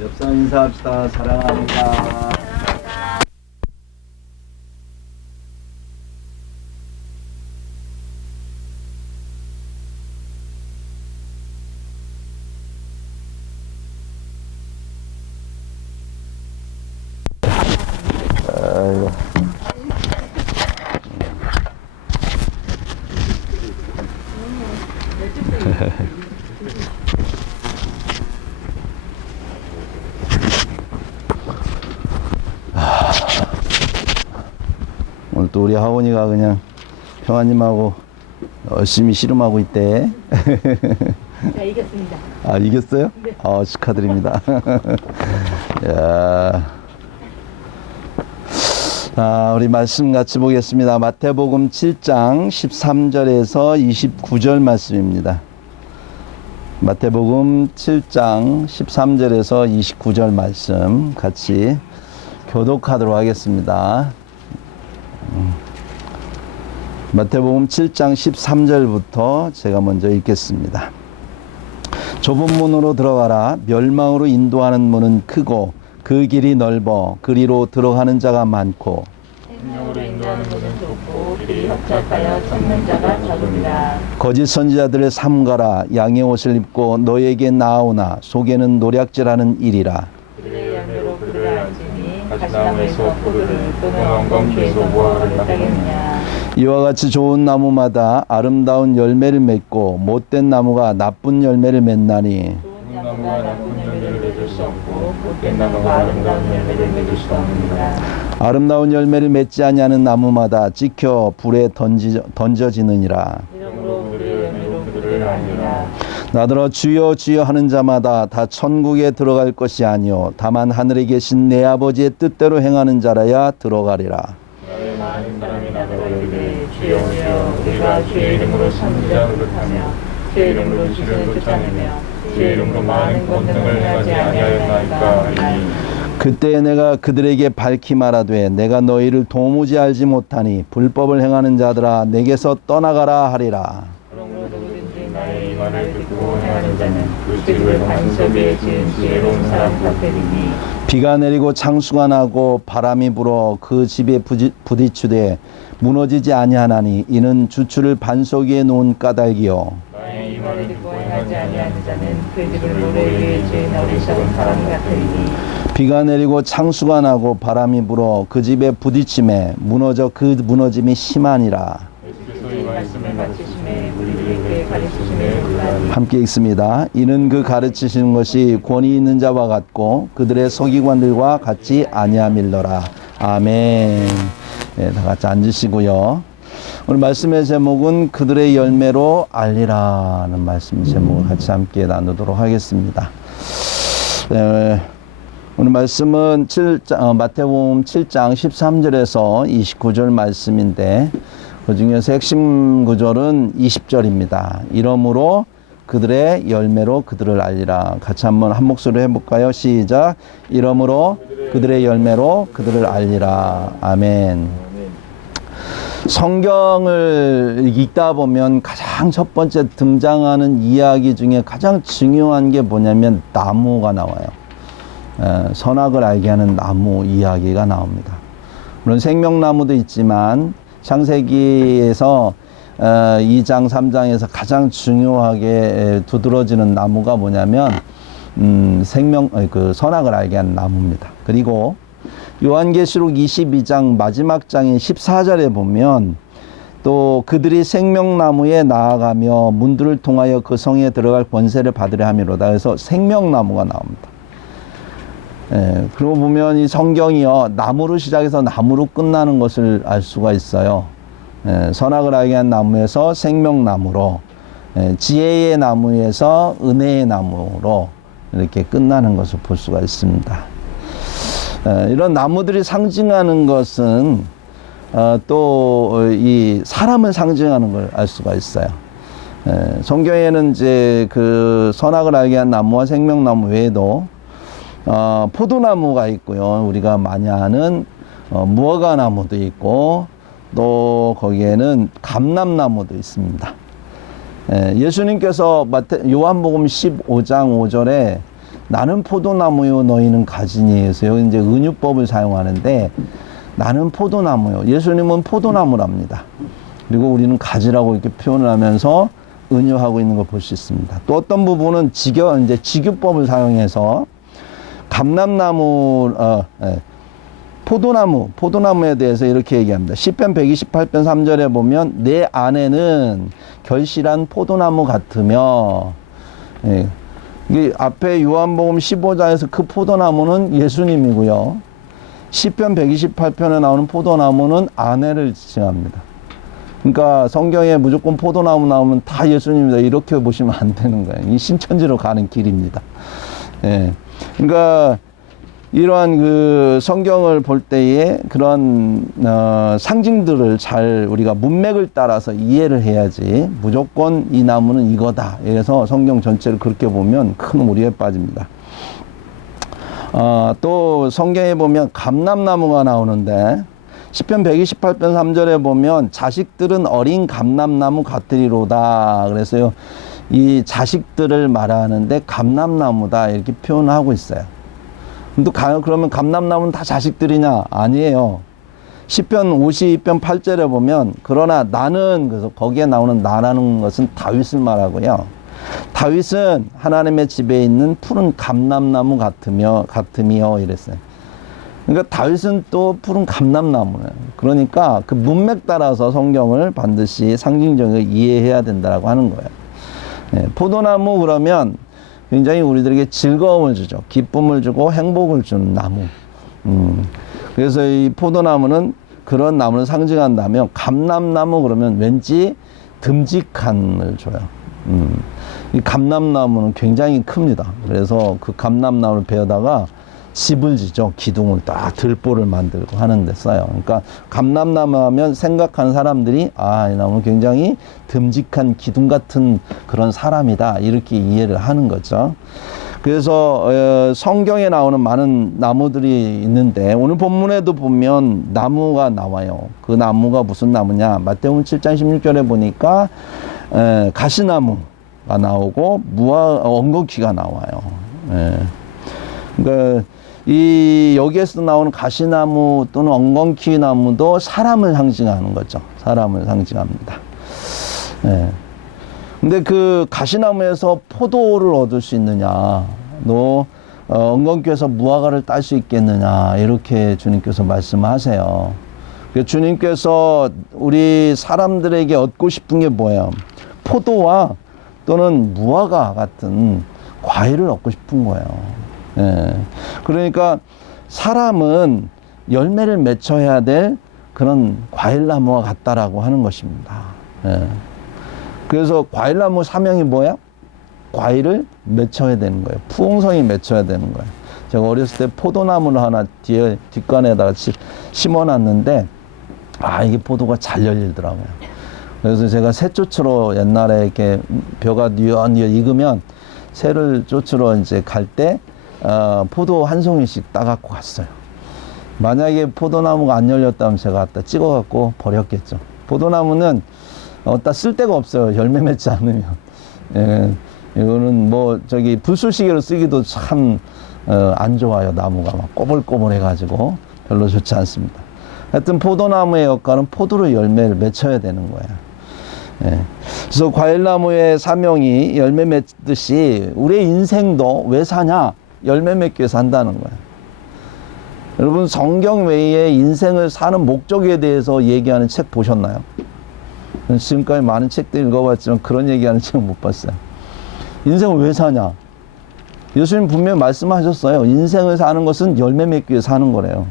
옆선 인사합시다. 사랑합니다. 아이고. 오늘 또 우리 하원이가 그냥 평화님하고 열심히 씨름하고 있대. 자, 이겼습니다. 아, 이겼어요? 네. 아, 축하드립니다. 야. 자, 우리 말씀 같이 보겠습니다. 마태복음 7장 13절에서 29절 말씀입니다. 마태복음 7장 13절에서 29절 말씀 같이 교독하도록 하겠습니다. 마태복음 7장 13절부터 제가 먼저 읽겠습니다. 좁은 문으로 들어가라. 멸망으로 인도하는 문은 크고 그 길이 넓어 그리로 들어가는 자가 많고 생명으로 인도하는 것은 좁고 길이 협착하여 찾는 자가 적으리라. 거짓 선지자들의 삼가라. 양의 옷을 입고 너에게 나아오나 속에는 노략질하는 일이라. 그들의 열매로 그들을 알지니 가시나무에서 포도를 또는 엉겅퀴에서 무화과를 따겠느냐. 이와 같이 좋은 나무마다 아름다운 열매를 맺고 못된 나무가 나쁜 열매를 맺나니 좋은 나무가 나쁜 열매를 맺을 수 없고 못된 나무가 아름다운 열매를 맺을 수 없느니라. 아름다운 열매를 맺지 아니하는 나무마다 찍혀 불에 던져지느니라. 이러므로 그들의 열매로 그들을 알리라. 나더러 주여 주여 하는 자마다 다 천국에 들어갈 것이 아니요 다만 하늘에 계신 내 아버지의 뜻대로 행하는 자라야 들어가리라. 그날에 많은 사람이 나더러 이르되 주여 주여 우리가 주의 이름으로 선지자 노릇하며 주의 이름으로 귀신을 쫓아내며 주의 이름으로 많은 권능을 행하지 아니하였나이까 하리니. 그때 내가 그들에게 밝히 말하되 내가 너희를 도무지 알지 못하니 불법을 행하는 자들아 내게서 떠나가라 하리라. 그러므로 누구든지 나의 이 말을 듣고 행하는 자는 그 집을 반석 위에 지은 지혜로운 사람 같으리니. 비가 내리고 창수가 나고 바람이 불어 그 집에 부딪히되 무너지지 아니하나니 이는 주추를 반석 위에 놓은 까닭이요 나의 이 말을 듣고 행하지 아니하는 자는 그 집을 모래 위에 지은 어리석은 사람 같으리니. 비가 내리고 창수가 나고 바람이 불어 그 집에 부딪힘에 무너져 그 무너짐이 심하니라. 예수께서 이 말씀을 마치심에 우리에게 가르치심을 몰라니. 함께 읽습니다. 이는 그 가르치시는 것이 권위 있는 자와 같고 그들의 서기관들과 같이 아니함일러라. 아멘. 네, 다 같이 앉으시고요. 오늘 말씀의 제목은 그들의 열매로 알리라는 말씀 제목을 같이 함께 나누도록 하겠습니다. 네, 오늘 말씀은 마태복음 7장 13절에서 29절 말씀인데 그 중에서 핵심 구절은 20절입니다. 이러므로 그들의 열매로 그들을 알리라. 같이 한번 한 목소리로 해볼까요? 시작. 이러므로 그들의 열매로 그들을 알리라. 아멘. 성경을 읽다 보면 가장 첫 번째 등장하는 이야기 중에 가장 중요한 게 뭐냐면 나무가 나와요. 선악을 알게 하는 나무 이야기가 나옵니다. 물론 생명나무도 있지만 창세기에서 2장 3장에서 가장 중요하게 두드러지는 나무가 뭐냐면 선악을 알게 하는 나무입니다. 그리고 요한계시록 22장 마지막 장인 14절에 보면 또 그들이 생명나무에 나아가며 문들을 통하여 그 성에 들어갈 권세를 받으려 함이로다. 그래서 생명나무가 나옵니다. 그러고 보면 이 성경이요 나무로 시작해서 나무로 끝나는 것을 알 수가 있어요. 선악을 알게 한 나무에서 생명나무로, 지혜의 나무에서 은혜의 나무로 이렇게 끝나는 것을 볼 수가 있습니다. 이런 나무들이 상징하는 것은 또 이 사람을 상징하는 걸 알 수가 있어요. 성경에는 이제 그 선악을 알게 한 나무와 생명나무 외에도 포도나무가 있고요. 우리가 많이 아는 무화과나무도 있고 또 거기에는 감람나무도 있습니다. 예수님께서 요한복음 15장 5절에 나는 포도나무요 너희는 가지니에서 여기 이제 은유법을 사용하는데 나는 포도나무요. 예수님은 포도나무랍니다. 그리고 우리는 가지라고 이렇게 표현을 하면서 은유하고 있는 걸 볼 수 있습니다. 또 어떤 부분은 이제 직유법을 사용해서 감람나무, 포도나무에 대해서 이렇게 얘기합니다. 시편 128편 3절에 보면 내 안에는 결실한 포도나무 같으며, 예. 이게 앞에 요한복음 15장에서 그 포도나무는 예수님이고요. 시편 128편에 나오는 포도나무는 아내를 지칭합니다. 그러니까 성경에 무조건 포도나무 나오면 다 예수님이다 이렇게 보시면 안 되는 거예요. 이 신천지로 가는 길입니다. 예. 그러니까 이러한 그 성경을 볼 때에 그런 상징들을 잘 우리가 문맥을 따라서 이해를 해야지 무조건 이 나무는 이거다. 그래서 성경 전체를 그렇게 보면 큰 오류에 빠집니다. 또 성경에 보면 감람나무가 나오는데 시편 128편 3절에 보면 자식들은 어린 감람나무 같으리로다. 그래서요 이 자식들을 말하는데 감람나무다 이렇게 표현하고 있어요. 근데 그러면 감람나무는 다 자식들이냐? 아니에요. 시편 52편 8절에 보면 그러나 나는, 그래서 거기에 나오는 나라는 것은 다윗을 말하고요. 다윗은 하나님의 집에 있는 푸른 감람나무 같으며 이랬어요. 그러니까 다윗은 또 푸른 감람나무예요. 그러니까 그 문맥 따라서 성경을 반드시 상징적으로 이해해야 된다고 하는 거예요. 네, 포도나무 그러면 굉장히 우리들에게 즐거움을 주죠. 기쁨을 주고 행복을 주는 나무. 그래서 이 포도나무는 그런 나무를 상징한다면 감람나무 그러면 왠지 듬직함을 줘요. 이 감람나무는 굉장히 큽니다. 그래서 그 감람나무를 베어다가 집을 지죠. 기둥을 딱 들보를 만들고 하는데 써요. 그러니까 감람나무 하면 생각하는 사람들이 이 나무는 굉장히 듬직한 기둥 같은 그런 사람이다. 이렇게 이해를 하는 거죠. 그래서 성경에 나오는 많은 나무들이 있는데 오늘 본문에도 보면 나무가 나와요. 그 나무가 무슨 나무냐? 마태복음 7장 16절에 보니까 가시나무가 나오고 엉겅퀴가 나와요. 그러니까 여기에서 나오는 가시나무 또는 엉겅퀴 나무도 사람을 상징하는 거죠. 사람을 상징합니다. 근데 그 가시나무에서 포도를 얻을 수 있느냐, 너 엉겅퀴에서 무화과를 딸 수 있겠느냐, 이렇게 주님께서 말씀하세요. 주님께서 우리 사람들에게 얻고 싶은 게 뭐예요? 포도와 또는 무화과 같은 과일을 얻고 싶은 거예요. 그러니까 사람은 열매를 맺혀야 될 그런 과일나무와 같다라고 하는 것입니다. 그래서 과일나무 사명이 뭐야? 과일을 맺혀야 되는 거예요. 부흥성이 맺혀야 되는 거예요. 제가 어렸을 때 포도나무를 하나 뒷간에다가 심어놨는데 이게 포도가 잘 열리더라고요. 그래서 제가 새 쫓으러 옛날에 이렇게 벼가 뉘어뉘어 익으면 새를 쫓으러 이제 갈 때 포도 한 송이씩 따갖고 갔어요. 만약에 포도나무가 안 열렸다면 제가 갖다 찍어갖고 버렸겠죠. 포도나무는 어디다 쓸 데가 없어요. 열매 맺지 않으면. 이거는 불쏘시개로 쓰기도 참 안 좋아요. 나무가 막 꼬불꼬불 해가지고 별로 좋지 않습니다. 하여튼 포도나무의 역할은 포도로 열매를 맺혀야 되는 거예요. 그래서 과일나무의 사명이 열매 맺듯이 우리의 인생도 왜 사냐? 열매 맺기 위해서 산다는 거예요. 여러분 성경 외에 인생을 사는 목적에 대해서 얘기하는 책 보셨나요? 지금까지 많은 책들 읽어봤지만 그런 얘기하는 책은 못 봤어요. 인생을 왜 사냐? 예수님 분명히 말씀하셨어요. 인생을 사는 것은 열매 맺기 위해 사는 거래요.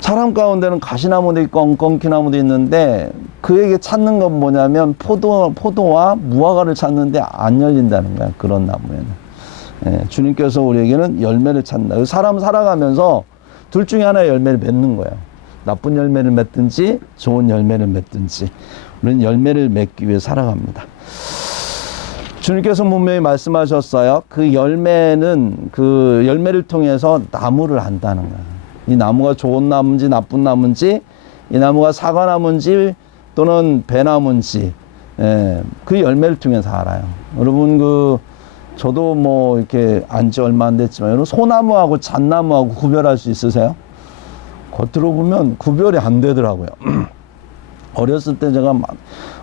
사람 가운데는 가시나무도 있고 엉겅퀴나무도 있는데 그에게 찾는 건 뭐냐면 포도와 무화과를 찾는데 안 열린다는 거야. 그런 나무에는. 주님께서 우리에게는 열매를 찾는다. 사람 살아가면서 둘 중에 하나의 열매를 맺는 거예요. 나쁜 열매를 맺든지 좋은 열매를 맺든지 우리는 열매를 맺기 위해 살아갑니다. 주님께서 분명히 말씀하셨어요. 그 열매는 그 열매를 통해서 나무를 안다는 거예요. 이 나무가 좋은 나무인지 나쁜 나무인지, 이 나무가 사과나무인지 또는 배나무인지, 그 열매를 통해서 알아요. 여러분 저도 뭐 이렇게 안지 얼마 안 됐지만 여러분 소나무하고 잣나무하고 구별할 수 있으세요? 겉으로 보면 구별이 안 되더라고요. 어렸을 때 제가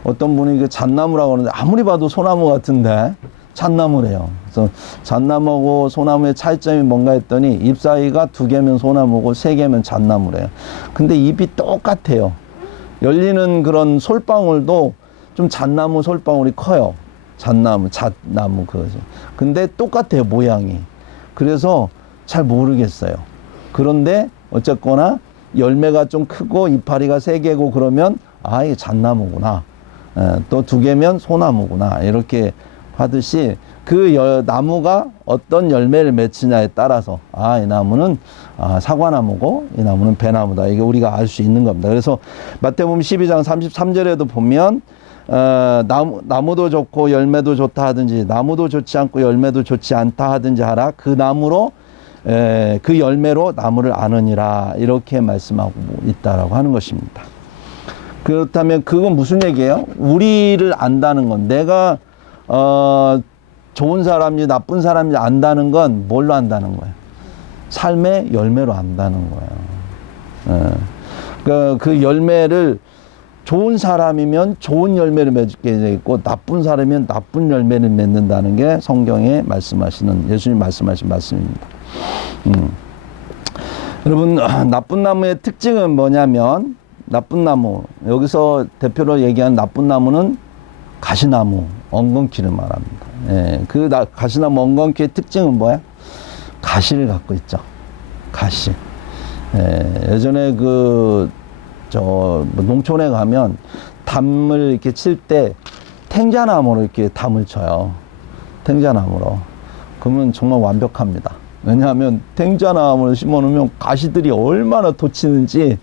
어떤 분이 그 잣나무라고 하는데 아무리 봐도 소나무 같은데 잣나무래요. 그래서 잣나무하고 소나무의 차이점이 뭔가 했더니 잎 사이가 2개면 소나무고 3개면 잣나무래요. 근데 잎이 똑같아요. 열리는 그런 솔방울도 좀 잣나무 솔방울이 커요. 잣나무 그거죠. 근데 똑같아요, 모양이. 그래서 잘 모르겠어요. 그런데 어쨌거나 열매가 좀 크고 이파리가 3개고 그러면 아, 이게 잣나무구나. 또 2개면 소나무구나. 이렇게 하듯이 그 나무가 어떤 열매를 맺히냐에 따라서 아, 이 나무는 사과나무고 이 나무는 배나무다. 이게 우리가 알 수 있는 겁니다. 그래서 마태복음 12장 33절에도 보면 나무도 좋고 열매도 좋다 하든지 나무도 좋지 않고 열매도 좋지 않다 하든지 하라. 그 나무로 그 열매로 나무를 아느니라. 이렇게 말씀하고 있다라고 하는 것입니다. 그렇다면 그건 무슨 얘기예요? 우리를 안다는 건 내가 좋은 사람인지 나쁜 사람인지 안다는 건 뭘로 안다는 거예요? 삶의 열매로 안다는 거예요. 그 열매를 좋은 사람이면 좋은 열매를 맺게 되어 있고 나쁜 사람이면 나쁜 열매를 맺는다는 게 성경에 말씀하시는 예수님 말씀하신 말씀입니다. 여러분 나쁜 나무의 특징은 뭐냐면 나쁜 나무 여기서 대표로 얘기하는 나쁜 나무는 가시나무 엉겅퀴를 말합니다. 예, 그 가시나무 엉겅퀴의 특징은 뭐야? 가시를 갖고 있죠. 가시. 예전에 농촌에 가면 담을 이렇게 칠 때 탱자나무로 이렇게 담을 쳐요. 탱자나무로. 그러면 정말 완벽합니다. 왜냐하면 탱자나무를 심어 놓으면 가시들이 얼마나 돋치는지,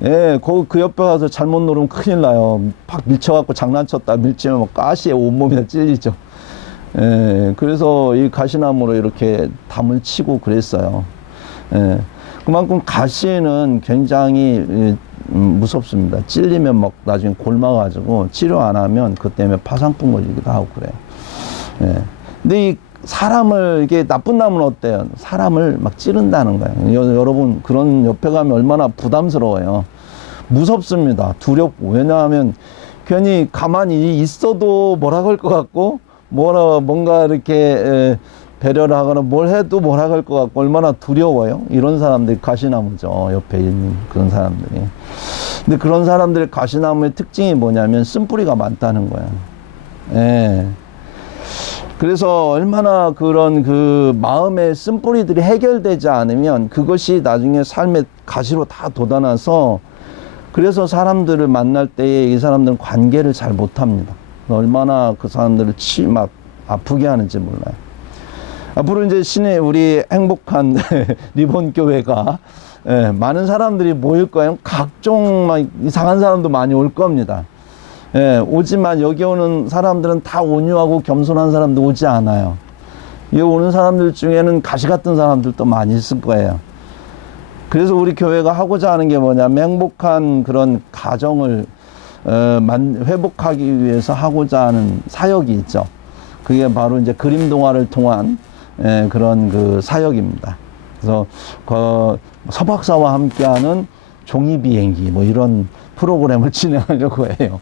그 옆에 가서 잘못 놓으면 큰일 나요. 팍 밀쳐갖고 장난쳤다 밀치면 가시에 온몸이 다 찔리죠. 그래서 이 가시나무로 이렇게 담을 치고 그랬어요. 그만큼 가시는 굉장히 무섭습니다. 찔리면 막 나중에 곪아가지고 치료 안 하면 그 때문에 파상풍 걸리기도 하고 그래요. 근데 이 사람을 이게 나쁜 나무는 어때요? 사람을 막 찌른다는 거예요. 여러분 그런 옆에 가면 얼마나 부담스러워요. 무섭습니다. 두렵고. 왜냐하면 괜히 가만히 있어도 뭐라 할 것 같고 뭔가 이렇게 배려를 하거나 뭘 해도 뭐라 할 것 같고 얼마나 두려워요. 이런 사람들이 가시나무죠. 옆에 있는 그런 사람들이. 근데 그런 사람들의 가시나무의 특징이 뭐냐면 쓴뿌리가 많다는 거예요. 그래서 얼마나 그런 그 마음의 쓴뿌리들이 해결되지 않으면 그것이 나중에 삶의 가시로 다 돋아나서 그래서 사람들을 만날 때에 이 사람들은 관계를 잘 못합니다. 얼마나 그 사람들을 막 아프게 하는지 몰라요. 앞으로 이제 우리 행복한 리본교회가 많은 사람들이 모일 거예요. 각종 막 이상한 사람도 많이 올 겁니다. 오지만 여기 오는 사람들은 다 온유하고 겸손한 사람도 오지 않아요. 여기 오는 사람들 중에는 가시 같은 사람들도 많이 있을 거예요. 그래서 우리 교회가 하고자 하는 게 뭐냐면 행복한 그런 가정을 회복하기 위해서 하고자 하는 사역이 있죠. 그게 바로 이제 그림 동화를 통한 그런 그 사역입니다. 그래서 서박사와 함께하는 종이 비행기 뭐 이런 프로그램을 진행하려고 해요.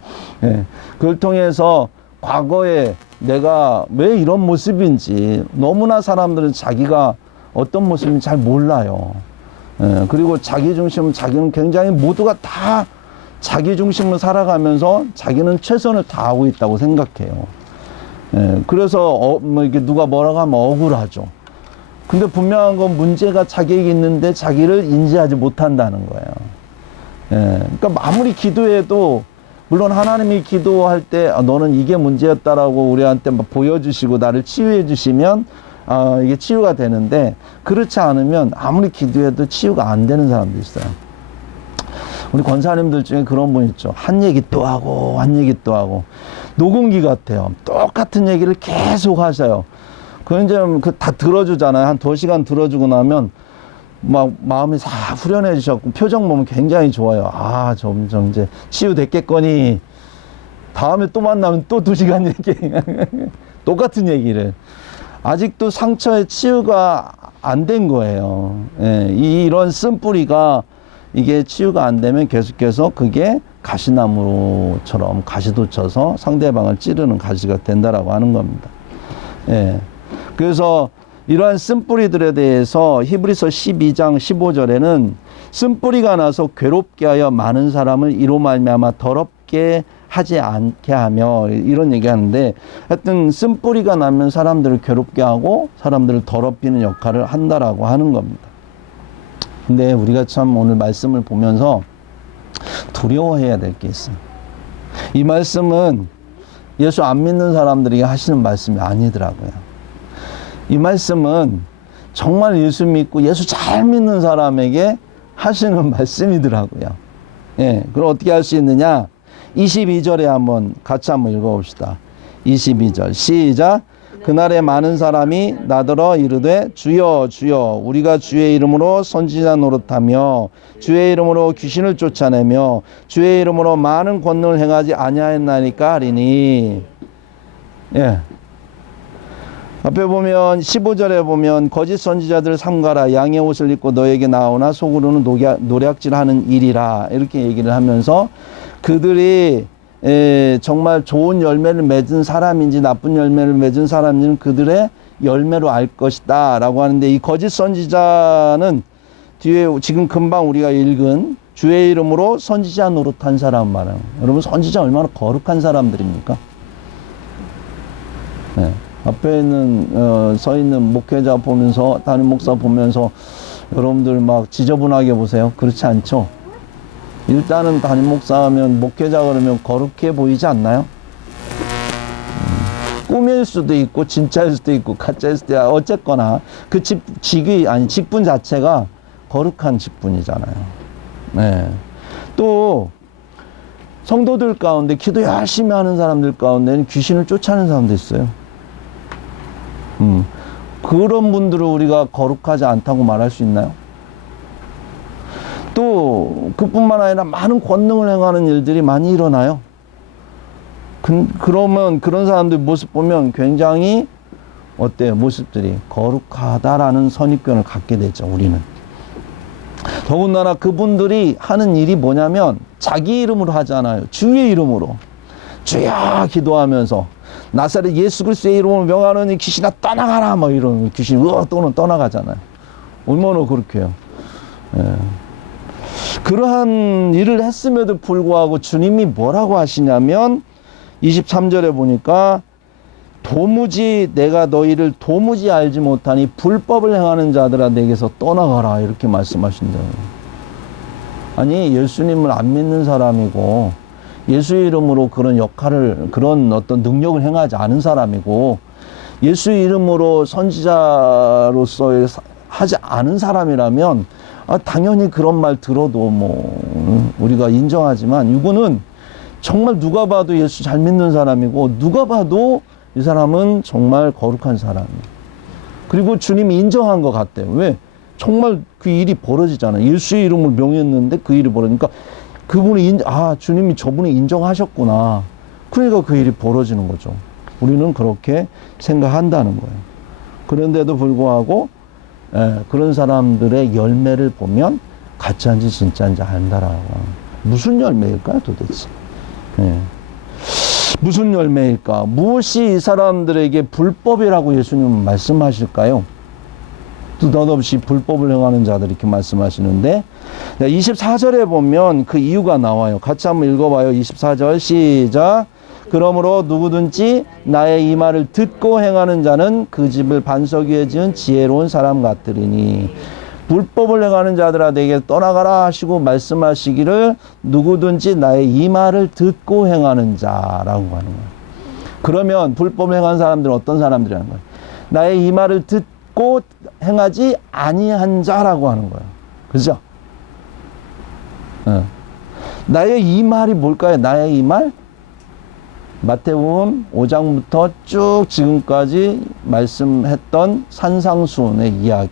그걸 통해서 과거에 내가 왜 이런 모습인지 너무나 사람들은 자기가 어떤 모습인지 잘 몰라요. 그리고 자기 중심, 자기는 굉장히 모두가 다 자기 중심으로 살아가면서 자기는 최선을 다하고 있다고 생각해요. 그래서 이렇게 누가 뭐라고 하면 억울하죠. 근데 분명한 건 문제가 자기에게 있는데 자기를 인지하지 못한다는 거예요. 그러니까 아무리 기도해도 물론 하나님이 기도할 때 너는 이게 문제였다라고 우리한테 막 보여주시고 나를 치유해 주시면 이게 치유가 되는데 그렇지 않으면 아무리 기도해도 치유가 안 되는 사람도 있어요. 우리 권사님들 중에 그런 분 있죠. 한 얘기 또 하고 한 얘기 또 하고 녹음기 같아요. 똑같은 얘기를 계속 하셔요. 그건 이제 다 들어주잖아요. 한 2시간 들어주고 나면 막 마음이 싹 후련해지셨고 표정 보면 굉장히 좋아요. 점점 이제 치유됐겠거니 다음에 또 만나면 또 2시간 얘기 똑같은 얘기를 아직도 상처의 치유가 안 된 거예요. 예, 이런 쓴뿌리가 이게 치유가 안 되면 계속해서 그게 가시나무처럼 가시도 쳐서 상대방을 찌르는 가시가 된다라고 하는 겁니다. 예. 그래서 이러한 쓴뿌리들에 대해서 히브리서 12장 15절에는 쓴뿌리가 나서 괴롭게 하여 많은 사람을 이로 말미암아 더럽게 하지 않게 하며 이런 얘기하는데, 하여튼 쓴뿌리가 나면 사람들을 괴롭게 하고 사람들을 더럽히는 역할을 한다라고 하는 겁니다. 근데 우리가 참 오늘 말씀을 보면서 두려워해야 될 게 있어요. 이 말씀은 예수 안 믿는 사람들이 하시는 말씀이 아니더라고요. 이 말씀은 정말 예수 믿고 예수 잘 믿는 사람에게 하시는 말씀이더라고요. 예, 그럼 어떻게 할 수 있느냐? 22절에 같이 한번 읽어봅시다. 22절 시작. 그날에 많은 사람이 나더러 이르되 주여 주여 우리가 주의 이름으로 선지자 노릇하며 주의 이름으로 귀신을 쫓아내며 주의 이름으로 많은 권능을 행하지 아니하였나이까 하리니. 예. 앞에 보면 15절에 보면 거짓 선지자들 삼가라 양의 옷을 입고 너에게 나오나 속으로는 노략질하는 일이라 이렇게 얘기를 하면서 그들이 정말 좋은 열매를 맺은 사람인지 나쁜 열매를 맺은 사람인지는 그들의 열매로 알 것이다 라고 하는데, 이 거짓 선지자는 뒤에 지금 금방 우리가 읽은 주의 이름으로 선지자 노릇한 사람 말이에요. 여러분 선지자 얼마나 거룩한 사람들입니까? 네. 앞에 있는 서 있는 목회자 보면서 담임 목사 보면서 여러분들 막 지저분하게 보세요. 그렇지 않죠? 일단은 담임 목사하면 목회자 그러면 거룩해 보이지 않나요? 꿈일 수도 있고 진짜일 수도 있고 가짜일 수도 있고 어쨌거나 그 직분 자체가 거룩한 직분이잖아요. 네. 또 성도들 가운데 기도 열심히 하는 사람들 가운데는 귀신을 쫓아내는 사람도 있어요. 그런 분들을 우리가 거룩하지 않다고 말할 수 있나요? 또 그뿐만 아니라 많은 권능을 행하는 일들이 많이 일어나요. 그러면 그런 사람들 모습 보면 굉장히 어때요? 모습들이 거룩하다라는 선입견을 갖게 되죠. 우리는. 더군다나 그분들이 하는 일이 뭐냐면 자기 이름으로 하잖아요. 주의 이름으로. 주여 기도하면서 나사렛 예수 그리스도의 이름으로 명하노니 귀신아 떠나가라 뭐 이런 귀신이 또는 떠나가잖아요. 얼마나 그렇게 해요. 예. 그러한 일을 했음에도 불구하고 주님이 뭐라고 하시냐면 23절에 보니까 도무지 내가 너희를 도무지 알지 못하니 불법을 행하는 자들아 내게서 떠나가라 이렇게 말씀하신대요. 아니 예수님을 안 믿는 사람이고 예수 이름으로 그런 역할을 그런 어떤 능력을 행하지 않은 사람이고 예수 이름으로 선지자로서 하지 않은 사람이라면 당연히 그런 말 들어도 우리가 인정하지만 이거는 정말 누가 봐도 예수 잘 믿는 사람이고 누가 봐도 이 사람은 정말 거룩한 사람이에요. 그리고 주님이 인정한 것 같대요. 왜? 정말 그 일이 벌어지잖아요. 예수의 이름을 명했는데 그 일이 벌어지니까 그분이 주님이 저분이 인정하셨구나. 그러니까 그 일이 벌어지는 거죠. 우리는 그렇게 생각한다는 거예요. 그런데도 불구하고 그런 사람들의 열매를 보면 가짜인지 진짜인지 안다라고. 무슨 열매일까요, 도대체? 무슨 열매일까? 무엇이 이 사람들에게 불법이라고 예수님은 말씀하실까요? 느닷없이 불법을 행하는 자들 이렇게 말씀하시는데 24절에 보면 그 이유가 나와요. 같이 한번 읽어봐요. 24절 시작. 그러므로 누구든지 나의 이 말을 듣고 행하는 자는 그 집을 반석 위에 지은 지혜로운 사람 같으리니. 불법을 행하는 자들아 내게 떠나가라 하시고 말씀하시기를 누구든지 나의 이 말을 듣고 행하는 자라고 하는 거예요. 그러면 불법을 행하는 사람들은 어떤 사람들이라는 거예요? 나의 이 말을 듣고 행하지 아니한 자라고 하는 거예요. 그죠? 나의 이 말이 뭘까요? 나의 이 말? 마태복음 5장부터 쭉 지금까지 말씀했던 산상수훈의 이야기.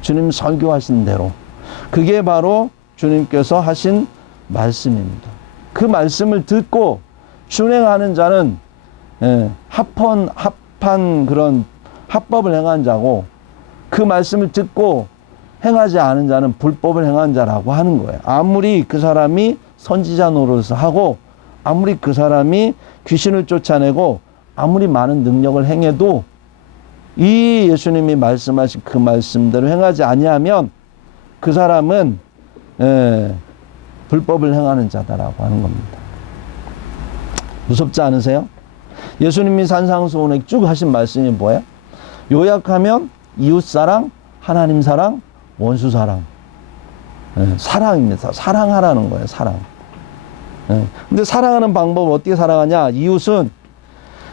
주님 설교하신 대로. 그게 바로 주님께서 하신 말씀입니다. 그 말씀을 듣고 준행하는 자는 합한 그런 합법을 행한 자고 그 말씀을 듣고 행하지 않은 자는 불법을 행한 자라고 하는 거예요. 아무리 그 사람이 선지자 노릇을 하고 아무리 그 사람이 귀신을 쫓아내고 아무리 많은 능력을 행해도 이 예수님이 말씀하신 그 말씀대로 행하지 아니하면 그 사람은 불법을 행하는 자다라고 하는 겁니다. 무섭지 않으세요? 예수님이 산상수훈에 쭉 하신 말씀이 뭐예요? 요약하면 이웃사랑, 하나님 사랑, 원수 사랑. 사랑입니다. 사랑하라는 거예요. 사랑. 근데 사랑하는 방법은 어떻게 사랑하냐? 이웃은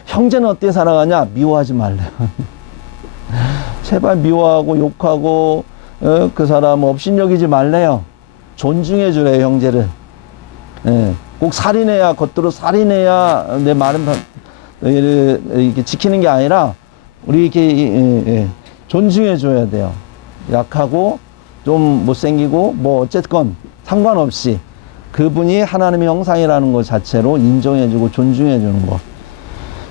형제는 어떻게 사랑하냐? 미워하지 말래요. 제발 미워하고 욕하고 그 사람 업신여기지 말래요. 존중해 주래요, 형제를. 꼭 살인해야, 겉으로 살인해야 내 말은 이렇게 지키는 게 아니라 우리 이렇게 존중해 줘야 돼요. 약하고 좀 못생기고 뭐 어쨌건 상관없이 그분이 하나님의 형상이라는 것 자체로 인정해 주고 존중해 주는 것.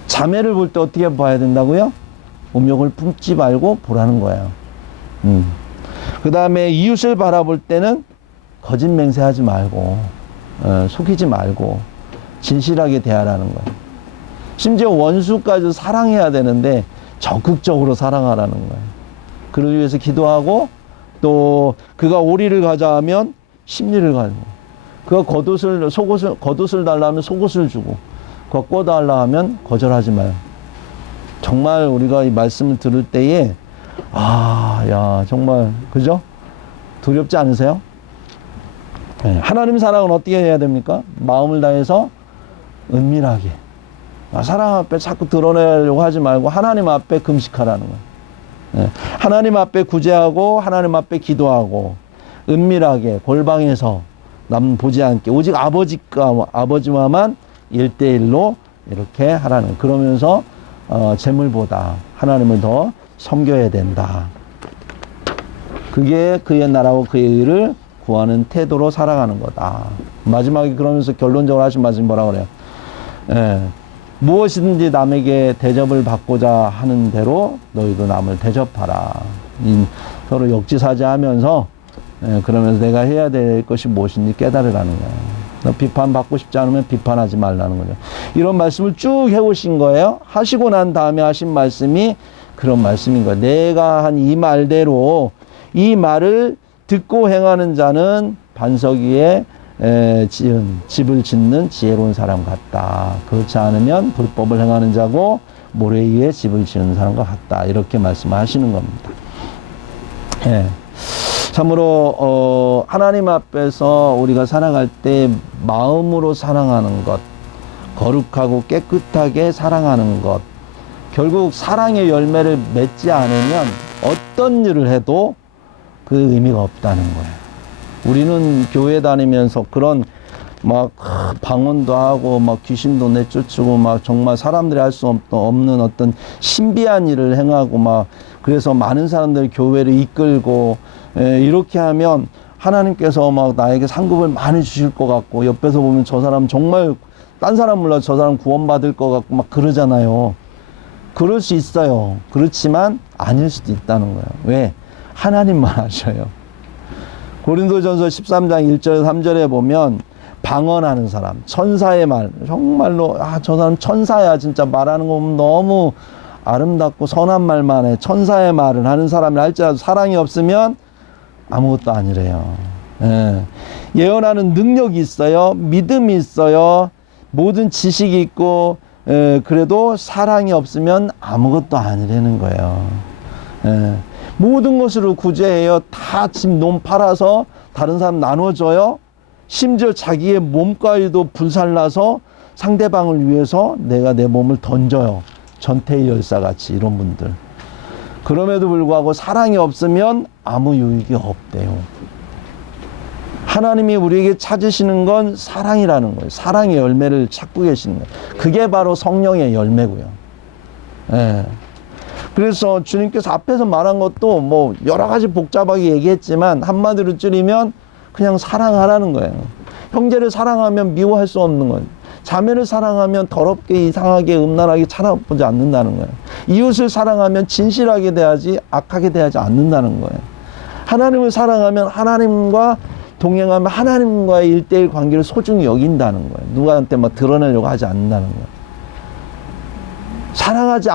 자매를 볼 때 어떻게 봐야 된다고요? 음욕을 품지 말고 보라는 거예요. 그 다음에 이웃을 바라볼 때는 거짓 맹세하지 말고 속이지 말고 진실하게 대하라는 거예요. 심지어 원수까지 사랑해야 되는데 적극적으로 사랑하라는 거예요. 그러기 위해서 기도하고 또 그가 오리를 가자 하면 심리를 가지고 그가 겉옷을 달라 하면 속옷을 주고 그가 꿔달라 하면 거절하지 마요. 정말 우리가 이 말씀을 들을 때에 정말 그죠? 두렵지 않으세요? 하나님 사랑은 어떻게 해야 됩니까? 마음을 다해서 은밀하게 사랑 앞에 자꾸 드러내려고 하지 말고 하나님 앞에 금식하라는 거예요. 하나님 앞에 구제하고 하나님 앞에 기도하고 은밀하게 골방에서 남 보지 않게 오직 아버지와만 1대1로 이렇게 하라는 거예요. 그러면서 재물보다 하나님을 더 섬겨야 된다. 그게 그의 나라와 그의 의를 구하는 태도로 살아가는 거다. 마지막에 그러면서 결론적으로 하신 말씀이 뭐라고 그래요? 무엇이든지 남에게 대접을 받고자 하는 대로 너희도 남을 대접하라. 서로 역지사지하면서 그러면서 내가 해야 될 것이 무엇인지 깨달으라는 거예요. 너 비판받고 싶지 않으면 비판하지 말라는 거죠. 이런 말씀을 쭉 해오신 거예요. 하시고 난 다음에 하신 말씀이 그런 말씀인 거예요. 내가 한 이 말대로 이 말을 듣고 행하는 자는 반석 위에 집을 짓는 지혜로운 사람 같다. 그렇지 않으면 불법을 행하는 자고 모래 위에 집을 지은 사람과 같다. 이렇게 말씀하시는 겁니다. 참으로 하나님 앞에서 우리가 살아갈 때 마음으로 사랑하는 것, 거룩하고 깨끗하게 사랑하는 것, 결국 사랑의 열매를 맺지 않으면 어떤 일을 해도 그 의미가 없다는 거예요. 우리는 교회 다니면서 그런 막 방언도 하고 막 귀신도 내쫓고 막 정말 사람들이 할 수 없는 어떤 신비한 일을 행하고 막 그래서 많은 사람들이 교회를 이끌고 이렇게 하면 하나님께서 막 나에게 상급을 많이 주실 것 같고 옆에서 보면 저 사람 정말 딴 사람 몰라 저 사람 구원받을 것 같고 막 그러잖아요. 그럴 수 있어요. 그렇지만 아닐 수도 있다는 거예요. 왜? 하나님만 하셔요. 고린도전서 13장 1절 3절에 보면 방언하는 사람, 천사의 말, 정말로 저 사람 천사야 진짜 말하는 거 보면 너무 아름답고 선한 말만 해. 천사의 말을 하는 사람이 할지라도 사랑이 없으면 아무것도 아니래요. 예언하는 능력이 있어요. 믿음이 있어요. 모든 지식이 있고 그래도 사랑이 없으면 아무것도 아니라는 거예요. 모든 것으로 구제해요. 다 집 논 팔아서 다른 사람 나눠줘요. 심지어 자기의 몸까지도 불살라서 상대방을 위해서 내가 내 몸을 던져요. 전태일 열사같이 이런 분들. 그럼에도 불구하고 사랑이 없으면 아무 유익이 없대요. 하나님이 우리에게 찾으시는 건 사랑이라는 거예요. 사랑의 열매를 찾고 계시는 거예요. 그게 바로 성령의 열매고요. 그래서 주님께서 앞에서 말한 것도 뭐 여러 가지 복잡하게 얘기했지만 한마디로 줄이면 그냥 사랑하라는 거예요. 형제를 사랑하면 미워할 수 없는 거예요. 자매를 사랑하면 더럽게 이상하게 음란하게 찾아보지 않는다는 거예요. 이웃을 사랑하면 진실하게 대하지 악하게 대하지 않는다는 거예요. 하나님을 사랑하면 하나님과 동행하면 하나님과의 일대일 관계를 소중히 여긴다는 거예요. 누구한테 막 드러내려고 하지 않는다는 거예요. 사랑하지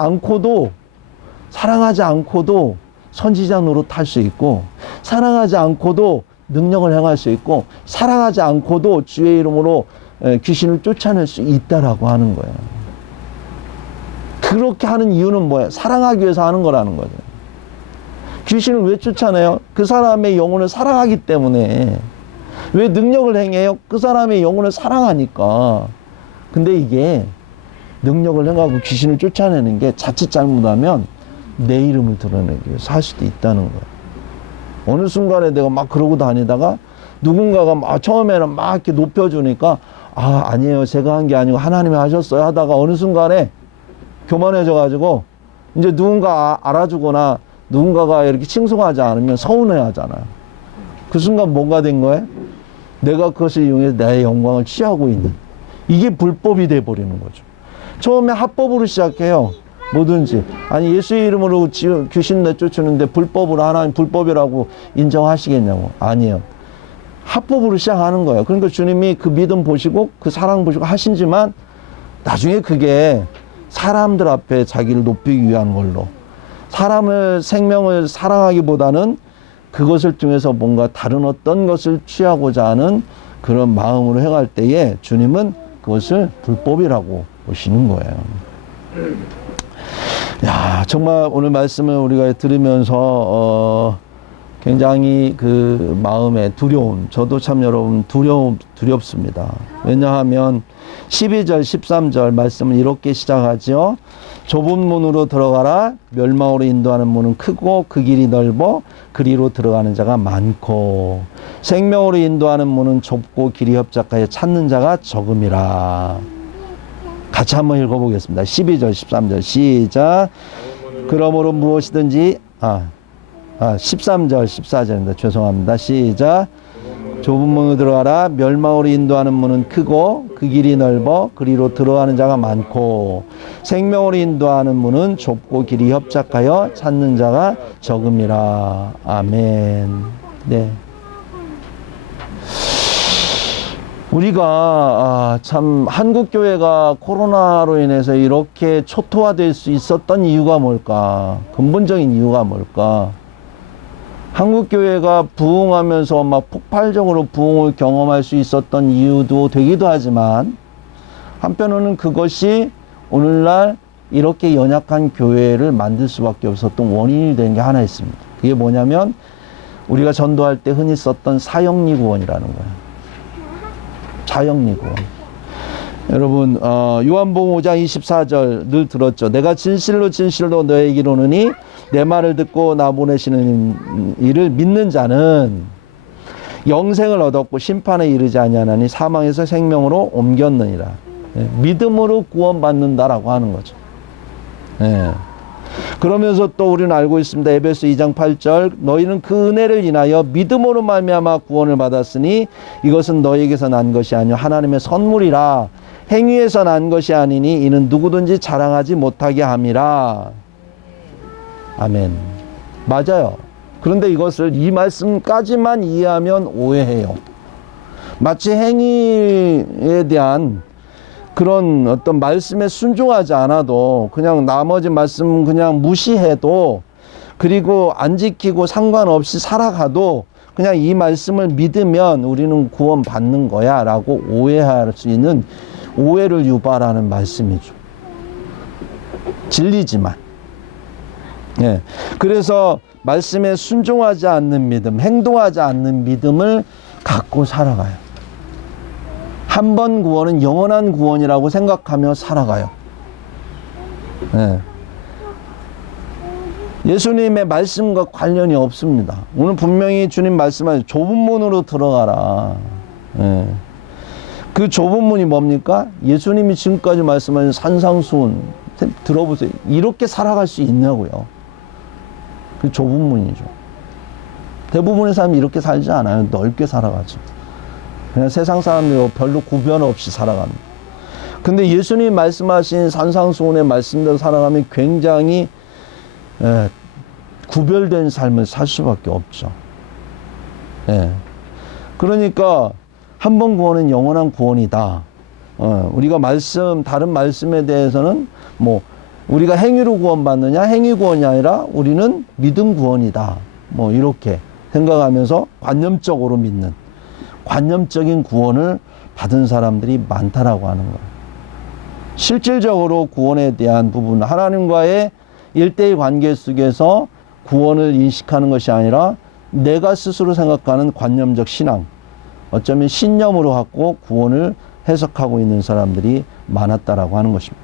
않고도 선지자 노릇할 수 있고, 사랑하지 않고도 능력을 행할 수 있고, 사랑하지 않고도 주의 이름으로 귀신을 쫓아낼 수 있다라고 하는 거예요. 그렇게 하는 이유는 뭐예요? 사랑하기 위해서 하는 거라는 거죠. 귀신을 왜 쫓아내요? 그 사람의 영혼을 사랑하기 때문에. 왜 능력을 행해요? 그 사람의 영혼을 사랑하니까. 근데 이게 능력을 행하고 귀신을 쫓아내는 게 자칫 잘못하면 내 이름을 드러내기 위해서 할 수도 있다는 거예요. 어느 순간에 내가 막 그러고 다니다가 누군가가 막 처음에는 막 이렇게 높여주니까 아니에요. 제가 한 게 아니고 하나님이 하셨어요 하다가 어느 순간에 교만해져 가지고 이제 누군가 알아주거나 누군가가 이렇게 칭송하지 않으면 서운해 하잖아요. 그 순간 뭔가 된 거예요? 내가 그것을 이용해서 내 영광을 취하고 있는, 이게 불법이 돼버리는 거죠. 처음에 합법으로 시작해요. 뭐든지. 아니 예수의 이름으로 귀신 내쫓으는데 불법으로 하나님 불법이라고 인정하시겠냐고. 아니에요. 합법으로 시작하는 거예요. 그러니까 주님이 그 믿음 보시고 그 사랑 보시고 하신지만 나중에 그게 사람들 앞에 자기를 높이기 위한 걸로, 사람을 생명을 사랑하기보다는 그것을 통해서 뭔가 다른 어떤 것을 취하고자 하는 그런 마음으로 행할 때에 주님은 그것을 불법이라고 보시는 거예요. 야, 정말 오늘 말씀을 우리가 들으면서 굉장히 그 마음의 두려움, 저도 참 여러분 두렵습니다. 왜냐하면 12절 13절 말씀은 이렇게 시작하죠. 좁은 문으로 들어가라. 멸망으로 인도하는 문은 크고 그 길이 넓어 그리로 들어가는 자가 많고, 생명으로 인도하는 문은 좁고 길이 협착하여 찾는 자가 적음이라. 같이 한번 읽어보겠습니다. 12절 13절 시작. 그러므로 무엇이든지 13절 14절입니다. 죄송합니다. 시작. 좁은 문으로 들어가라. 멸망으로 인도하는 문은 크고 그 길이 넓어 그리로 들어가는 자가 많고, 생명으로 인도하는 문은 좁고 길이 협착하여 찾는 자가 적음이라. 아멘. 네. 우리가 참 한국교회가 코로나로 인해서 이렇게 초토화될 수 있었던 이유가 뭘까? 근본적인 이유가 뭘까? 한국교회가 부흥하면서 막 폭발적으로 부흥을 경험할 수 있었던 이유도 되기도 하지만, 한편으로는 그것이 오늘날 이렇게 연약한 교회를 만들 수밖에 없었던 원인이 된 게 하나 있습니다. 그게 뭐냐면 우리가 전도할 때 흔히 썼던 사형리구원이라는 거예요. 사형리구원. 여러분 요한복음 5장 24절 늘 들었죠. 내가 진실로 진실로 너에게 이르노니 내 말을 듣고 나 보내시는 이를 믿는 자는 영생을 얻었고 심판에 이르지 아니하나니 사망에서 생명으로 옮겼느니라. 믿음으로 구원받는다라고 하는 거죠. 그러면서 또 우리는 알고 있습니다. 에베소 2장 8절 너희는 그 은혜를 인하여 믿음으로 말미암아 구원을 받았으니 이것은 너희에게서 난 것이 아니요 하나님의 선물이라. 행위에서 난 것이 아니니 이는 누구든지 자랑하지 못하게 함이라. 아멘. 맞아요. 그런데 이것을 이 말씀까지만 이해하면 오해해요. 마치 행위에 대한 그런 어떤 말씀에 순종하지 않아도 그냥 나머지 말씀 그냥 무시해도, 그리고 안 지키고 상관없이 살아가도 그냥 이 말씀을 믿으면 우리는 구원받는 거야 라고 오해할 수 있는 오해를 유발하는 말씀이죠. 진리지만. 그래서 말씀에 순종하지 않는 믿음, 행동하지 않는 믿음을 갖고 살아가요. 한 번 구원은 영원한 구원이라고 생각하며 살아가요. 예수님의 말씀과 관련이 없습니다. 오늘 분명히 주님 말씀하신 좁은 문으로 들어가라. 그 좁은 문이 뭡니까? 예수님이 지금까지 말씀하신 산상수훈 들어보세요. 이렇게 살아갈 수 있냐고요. 그 좁은 문이죠. 대부분의 사람이 이렇게 살지 않아요. 넓게 살아가죠. 그냥 세상 사람들과 별로 구별 없이 살아갑니다. 근데 예수님 말씀하신 산상수훈의 말씀대로 살아가면 굉장히 구별된 삶을 살 수밖에 없죠. 예. 그러니까 한 번 구원은 영원한 구원이다. 우리가 다른 말씀에 대해서는 뭐 우리가 행위로 구원받느냐, 행위 구원이 아니라 우리는 믿음 구원이다. 뭐 이렇게 생각하면서 관념적으로 믿는, 관념적인 구원을 받은 사람들이 많다라고 하는 거예요. 실질적으로 구원에 대한 부분, 하나님과의 1대1 관계 속에서 구원을 인식하는 것이 아니라 내가 스스로 생각하는 관념적 신앙, 어쩌면 신념으로 갖고 구원을 해석하고 있는 사람들이 많았다라고 하는 것입니다.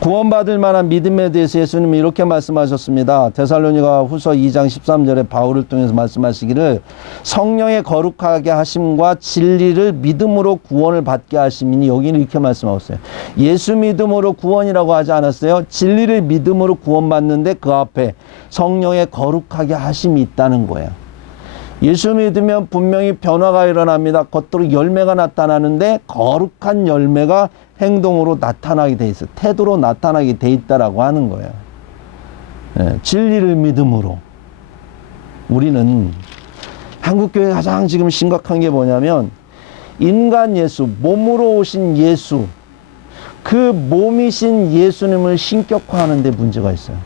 구원받을 만한 믿음에 대해서 예수님이 이렇게 말씀하셨습니다. 데살로니가 후서 2장 13절에 바울을 통해서 말씀하시기를 성령의 거룩하게 하심과 진리를 믿음으로 구원을 받게 하심이니, 여기는 이렇게 말씀하고 있어요. 예수 믿음으로 구원이라고 하지 않았어요. 진리를 믿음으로 구원받는데 그 앞에 성령의 거룩하게 하심이 있다는 거예요. 예수 믿으면 분명히 변화가 일어납니다. 겉으로 열매가 나타나는데 거룩한 열매가 행동으로 나타나게 돼 있어요. 태도로 나타나게 돼 있다라고 하는 거예요. 진리를 믿음으로. 우리는 한국교회 가장 지금 심각한 게 뭐냐면 인간 예수, 몸으로 오신 예수, 그 몸이신 예수님을 신격화하는 데 문제가 있어요.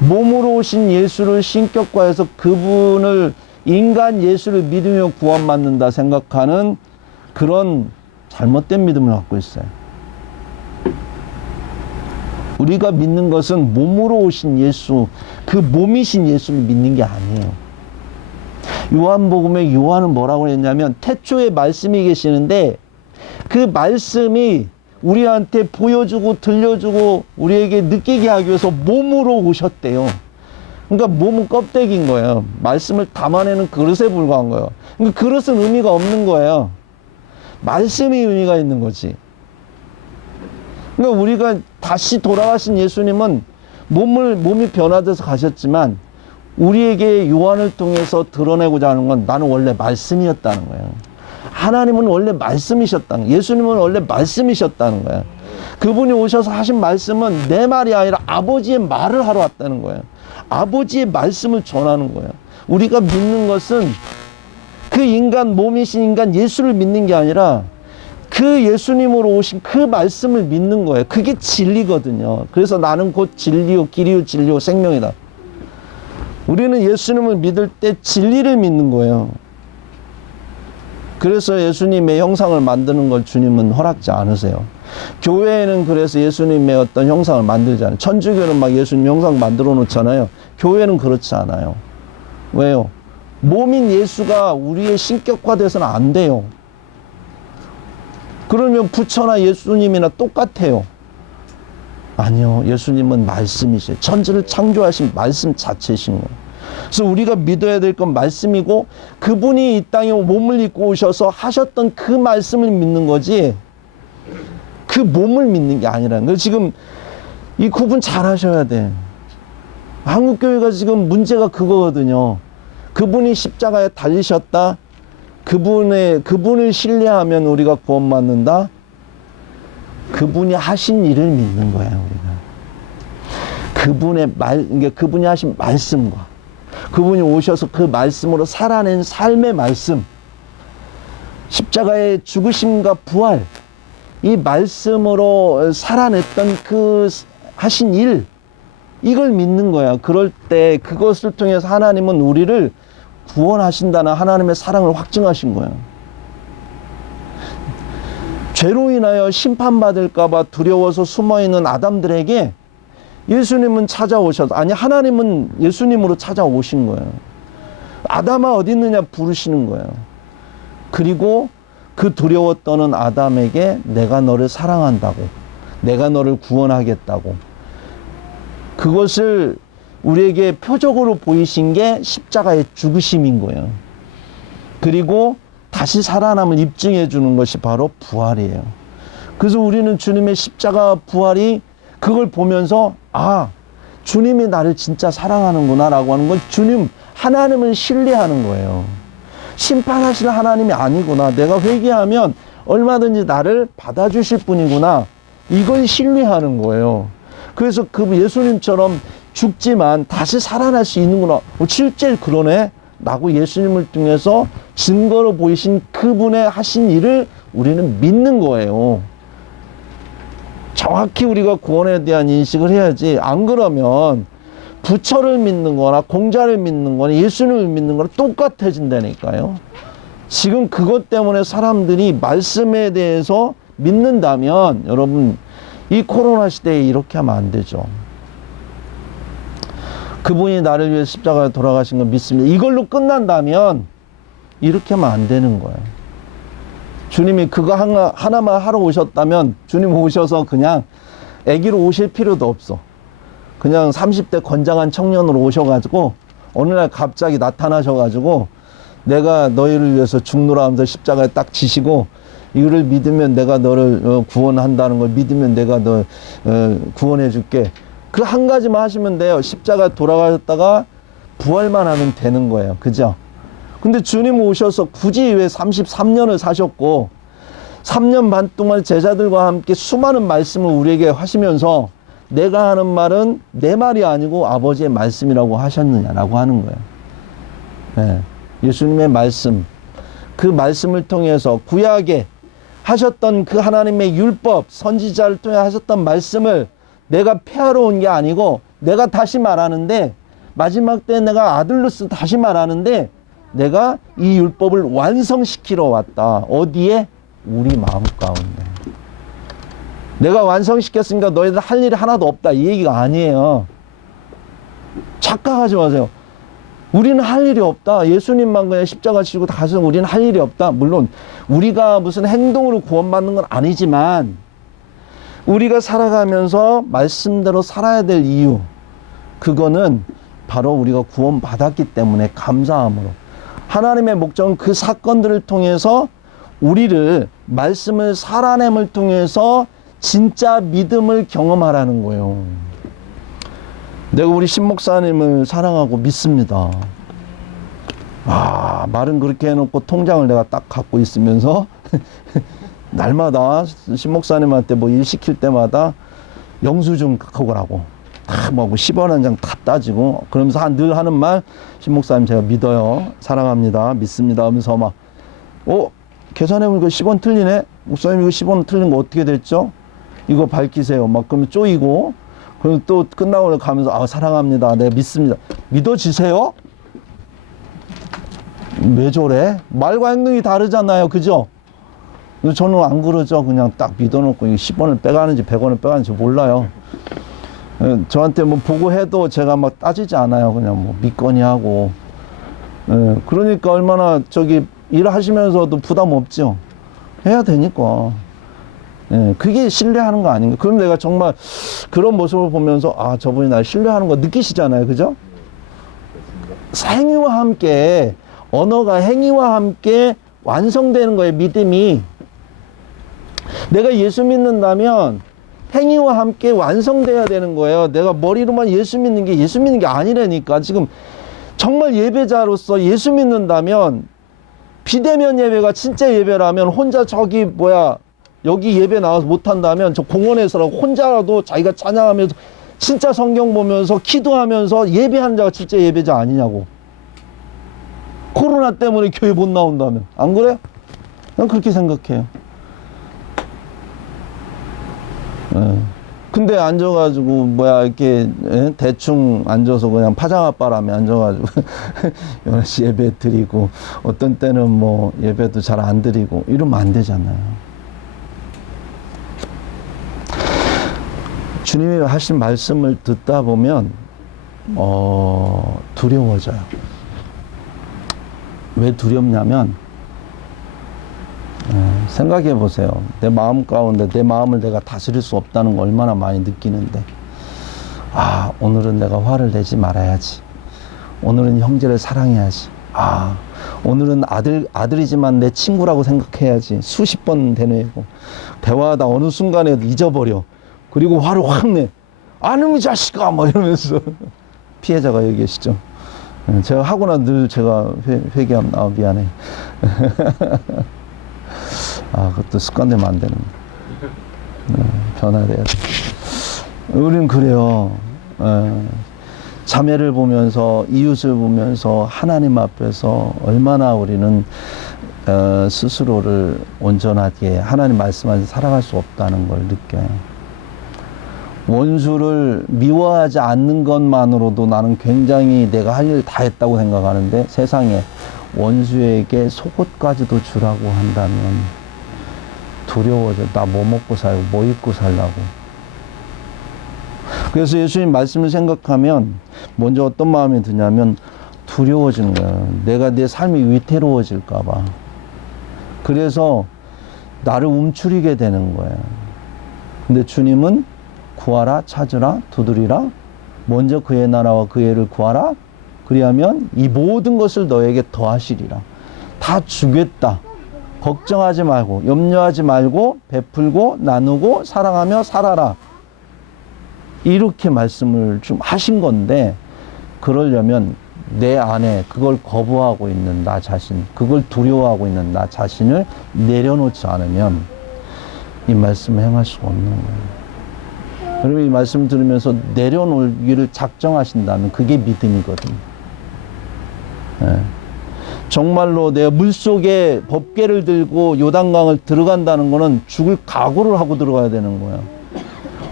몸으로 오신 예수를 신격화해서 그분을, 인간 예수를 믿으며 구원받는다 생각하는 그런 잘못된 믿음을 갖고 있어요. 우리가 믿는 것은 몸으로 오신 예수, 그 몸이신 예수를 믿는 게 아니에요. 요한복음에 요한은 뭐라고 했냐면 태초에 말씀이 계시는데 그 말씀이 우리한테 보여주고 들려주고 우리에게 느끼게 하기 위해서 몸으로 오셨대요. 그러니까 몸은 껍데기인 거예요. 말씀을 담아내는 그릇에 불과한 거예요. 그러니까 그릇은 의미가 없는 거예요. 말씀이 의미가 있는 거지. 그러니까 우리가 다시 돌아가신 예수님은 몸이 변화돼서 가셨지만 우리에게 요한을 통해서 드러내고자 하는 건 나는 원래 말씀이었다는 거예요. 하나님은 원래 말씀이셨다는 거예요. 예수님은 원래 말씀이셨다는 거예요. 그분이 오셔서 하신 말씀은 내 말이 아니라 아버지의 말을 하러 왔다는 거예요. 아버지의 말씀을 전하는 거예요. 우리가 믿는 것은 그 인간, 몸이신 인간 예수를 믿는 게 아니라 그 예수님으로 오신 그 말씀을 믿는 거예요. 그게 진리거든요. 그래서 나는 곧 진리요 길이요 진리요 생명이다. 우리는 예수님을 믿을 때 진리를 믿는 거예요. 그래서 예수님의 형상을 만드는 걸 주님은 허락지 않으세요. 교회에는 그래서 예수님의 어떤 형상을 만들지 않아요. 천주교는 막 예수님 형상 만들어 놓잖아요. 교회는 그렇지 않아요. 왜요? 몸인 예수가 우리의 신격화돼서는 안 돼요. 그러면 부처나 예수님이나 똑같아요. 아니요. 예수님은 말씀이세요. 천지를 창조하신 말씀 자체이신 거예요. 그래서 우리가 믿어야 될 건 말씀이고 그분이 이 땅에 몸을 입고 오셔서 하셨던 그 말씀을 믿는 거지 그 몸을 믿는 게 아니라는 거예요. 지금 이 구분 잘 하셔야 돼. 한국교회가 지금 문제가 그거거든요. 그분이 십자가에 달리셨다. 그분을 신뢰하면 우리가 구원받는다. 그분이 하신 일을 믿는 거예요. 우리가 그분이 하신 말씀과 그분이 오셔서 그 말씀으로 살아낸 삶의 말씀, 십자가의 죽으심과 부활, 이 말씀으로 살아냈던 그 하신 일, 이걸 믿는 거야. 그럴 때 그것을 통해서 하나님은 우리를 구원하신다는 하나님의 사랑을 확증하신 거예요. 죄로 인하여 심판받을까봐 두려워서 숨어있는 아담들에게 예수님은 찾아오셔서, 아니 하나님은 예수님으로 찾아오신 거예요. 아담아 어디 있느냐 부르시는 거예요. 그리고 그 두려워 떠는 아담에게 내가 너를 사랑한다고, 내가 너를 구원하겠다고, 그것을 우리에게 표적으로 보이신 게 십자가의 죽으심인 거예요. 그리고 다시 살아남을 입증해 주는 것이 바로 부활이에요. 그래서 우리는 주님의 십자가 부활이 그걸 보면서 아, 주님이 나를 진짜 사랑하는구나 라고 하는 건 하나님을 신뢰하는 거예요. 심판하시는 하나님이 아니구나. 내가 회개하면 얼마든지 나를 받아주실 분이구나. 이걸 신뢰하는 거예요. 그래서 그 예수님처럼 죽지만 다시 살아날 수 있는구나. 실제 그러네. 라고 예수님을 통해서 증거로 보이신 그분의 하신 일을 우리는 믿는 거예요. 정확히 우리가 구원에 대한 인식을 해야지. 안 그러면 부처를 믿는 거나 공자를 믿는 거나 예수님을 믿는 거나 똑같아진다니까요. 지금 그것 때문에 사람들이 말씀에 대해서 믿는다면 여러분 이 코로나 시대에 이렇게 하면 안 되죠. 그분이 나를 위해 십자가에 돌아가신 걸 믿습니다. 이걸로 끝난다면 이렇게 하면 안 되는 거예요. 주님이 그거 하나만 하러 오셨다면 주님 오셔서 그냥 아기로 오실 필요도 없어. 그냥 30대 건장한 청년으로 오셔가지고 어느 날 갑자기 나타나셔가지고 내가 너희를 위해서 죽노라 하면서 십자가에 딱 지시고 이거를 믿으면 내가 너를 구원한다는 걸 믿으면 내가 너 구원해 줄게. 그 한 가지만 하시면 돼요. 십자가 돌아가셨다가 부활만 하면 되는 거예요. 그죠? 근데 주님 오셔서 굳이 왜 33년을 사셨고 3년 반 동안 제자들과 함께 수많은 말씀을 우리에게 하시면서 내가 하는 말은 내 말이 아니고 아버지의 말씀이라고 하셨느냐라고 하는 거예요. 네. 예수님의 말씀, 그 말씀을 통해서 구약에 하셨던 그 하나님의 율법, 선지자를 통해 하셨던 말씀을 내가 폐하러 온 게 아니고 내가 다시 말하는데 마지막 때 내가 아들로서 다시 말하는데 내가 이 율법을 완성시키러 왔다. 어디에? 우리 마음 가운데. 내가 완성시켰으니까 너희들 할 일이 하나도 없다. 이 얘기가 아니에요. 착각하지 마세요. 우리는 할 일이 없다. 예수님만 그냥 십자가 지고 다 가서 우리는 할 일이 없다. 물론 우리가 무슨 행동으로 구원받는 건 아니지만 우리가 살아가면서 말씀대로 살아야 될 이유, 그거는 바로 우리가 구원받았기 때문에 감사함으로 하나님의 목적은 그 사건들을 통해서 우리를 말씀을 살아냄을 통해서 진짜 믿음을 경험하라는 거예요. 내가 우리 신목사님을 사랑하고 믿습니다. 말은 그렇게 해놓고 통장을 내가 딱 갖고 있으면서 날마다 신목사님한테 뭐 일 시킬 때마다 영수증 갖고 가라고 다 뭐 10원 한 장 다 따지고 그러면서 늘 하는 말, 신목사님 제가 믿어요, 사랑합니다, 믿습니다 하면서 막 계산해보니까 10원 틀리네, 목사님 이거 10원 틀린 거 어떻게 됐죠? 이거 밝히세요. 막 그러면 쪼이고 그럼 또 끝나고 가면서 사랑합니다, 네 믿습니다. 믿어지세요? 왜 저래? 말과 행동이 다르잖아요. 그죠? 저는 안 그러죠. 그냥 딱 믿어놓고 10원을 빼가는지 100원을 빼가는지 몰라요. 저한테 뭐 보고해도 제가 막 따지지 않아요. 그냥 뭐 믿거니 하고. 그러니까 얼마나 일하시면서도 부담 없죠. 해야 되니까. 그게 신뢰하는 거 아닌가. 그럼 내가 정말 그런 모습을 보면서 저분이 날 신뢰하는 거 느끼시잖아요. 그죠? 행위와 함께, 언어가 행위와 함께 완성되는 거예요. 믿음이. 내가 예수 믿는다면 행위와 함께 완성돼야 되는 거예요. 내가 머리로만 예수 믿는 게 아니라니까. 지금 정말 예배자로서 예수 믿는다면 비대면 예배가 진짜 예배라면 혼자 여기 예배 나와서 못한다면 저 공원에서라도 혼자라도 자기가 찬양하면서 진짜 성경 보면서 기도하면서 예배하는 자가 진짜 예배자 아니냐고. 코로나 때문에 교회 못 나온다면. 안 그래요? 난 그렇게 생각해요. 근데 앉아가지고 이렇게 대충 앉아서 그냥 파장아바람에 앉아가지고 11시 예배 드리고 어떤 때는 뭐 예배도 잘 안 드리고 이러면 안 되잖아요. 주님이 하신 말씀을 듣다 보면 두려워져요. 왜 두렵냐면 생각해 보세요. 내 마음 가운데 내 마음을 내가 다스릴 수 없다는 걸 얼마나 많이 느끼는데 오늘은 내가 화를 내지 말아야지. 오늘은 형제를 사랑해야지. 오늘은 아들이지만 내 친구라고 생각해야지. 수십 번 되뇌고 대화하다 어느 순간에 잊어버려. 그리고 화를 확 내. 아놈의 자식아! 막 이러면서 피해자가 여기 계시죠. 제가 하거나 늘 제가 회개하면 미안해. 그것도 습관되면 안 되는 변화돼야 돼. 우리는 그래요. 자매를 보면서, 이웃을 보면서 하나님 앞에서 얼마나 우리는 스스로를 온전하게 하나님 말씀하신 살아갈 수 없다는 걸 느껴요. 원수를 미워하지 않는 것만으로도 나는 굉장히 내가 할 일 다 했다고 생각하는데, 세상에 원수에게 속옷까지도 주라고 한다면 두려워져. 나 뭐 먹고 살고 뭐 입고 살라고. 그래서 예수님 말씀을 생각하면 먼저 어떤 마음이 드냐면 두려워지는 거예요. 내가 내 삶이 위태로워질까 봐. 그래서 나를 움츠리게 되는 거예요. 근데 주님은 구하라, 찾으라, 두드리라. 먼저 그의 나라와 그의 의를 구하라. 그리하면 이 모든 것을 너에게 더하시리라. 다 주겠다. 걱정하지 말고, 염려하지 말고, 베풀고, 나누고, 사랑하며 살아라. 이렇게 말씀을 좀 하신 건데, 그러려면 내 안에 그걸 거부하고 있는 나 자신, 그걸 두려워하고 있는 나 자신을 내려놓지 않으면 이 말씀을 행할 수가 없는 거예요. 여러분, 이 말씀 들으면서 내려놓기를 작정하신다면 그게 믿음이거든요. 정말로 내가 물속에 법궤를 들고 요단강을 들어간다는 거는 죽을 각오를 하고 들어가야 되는 거예요.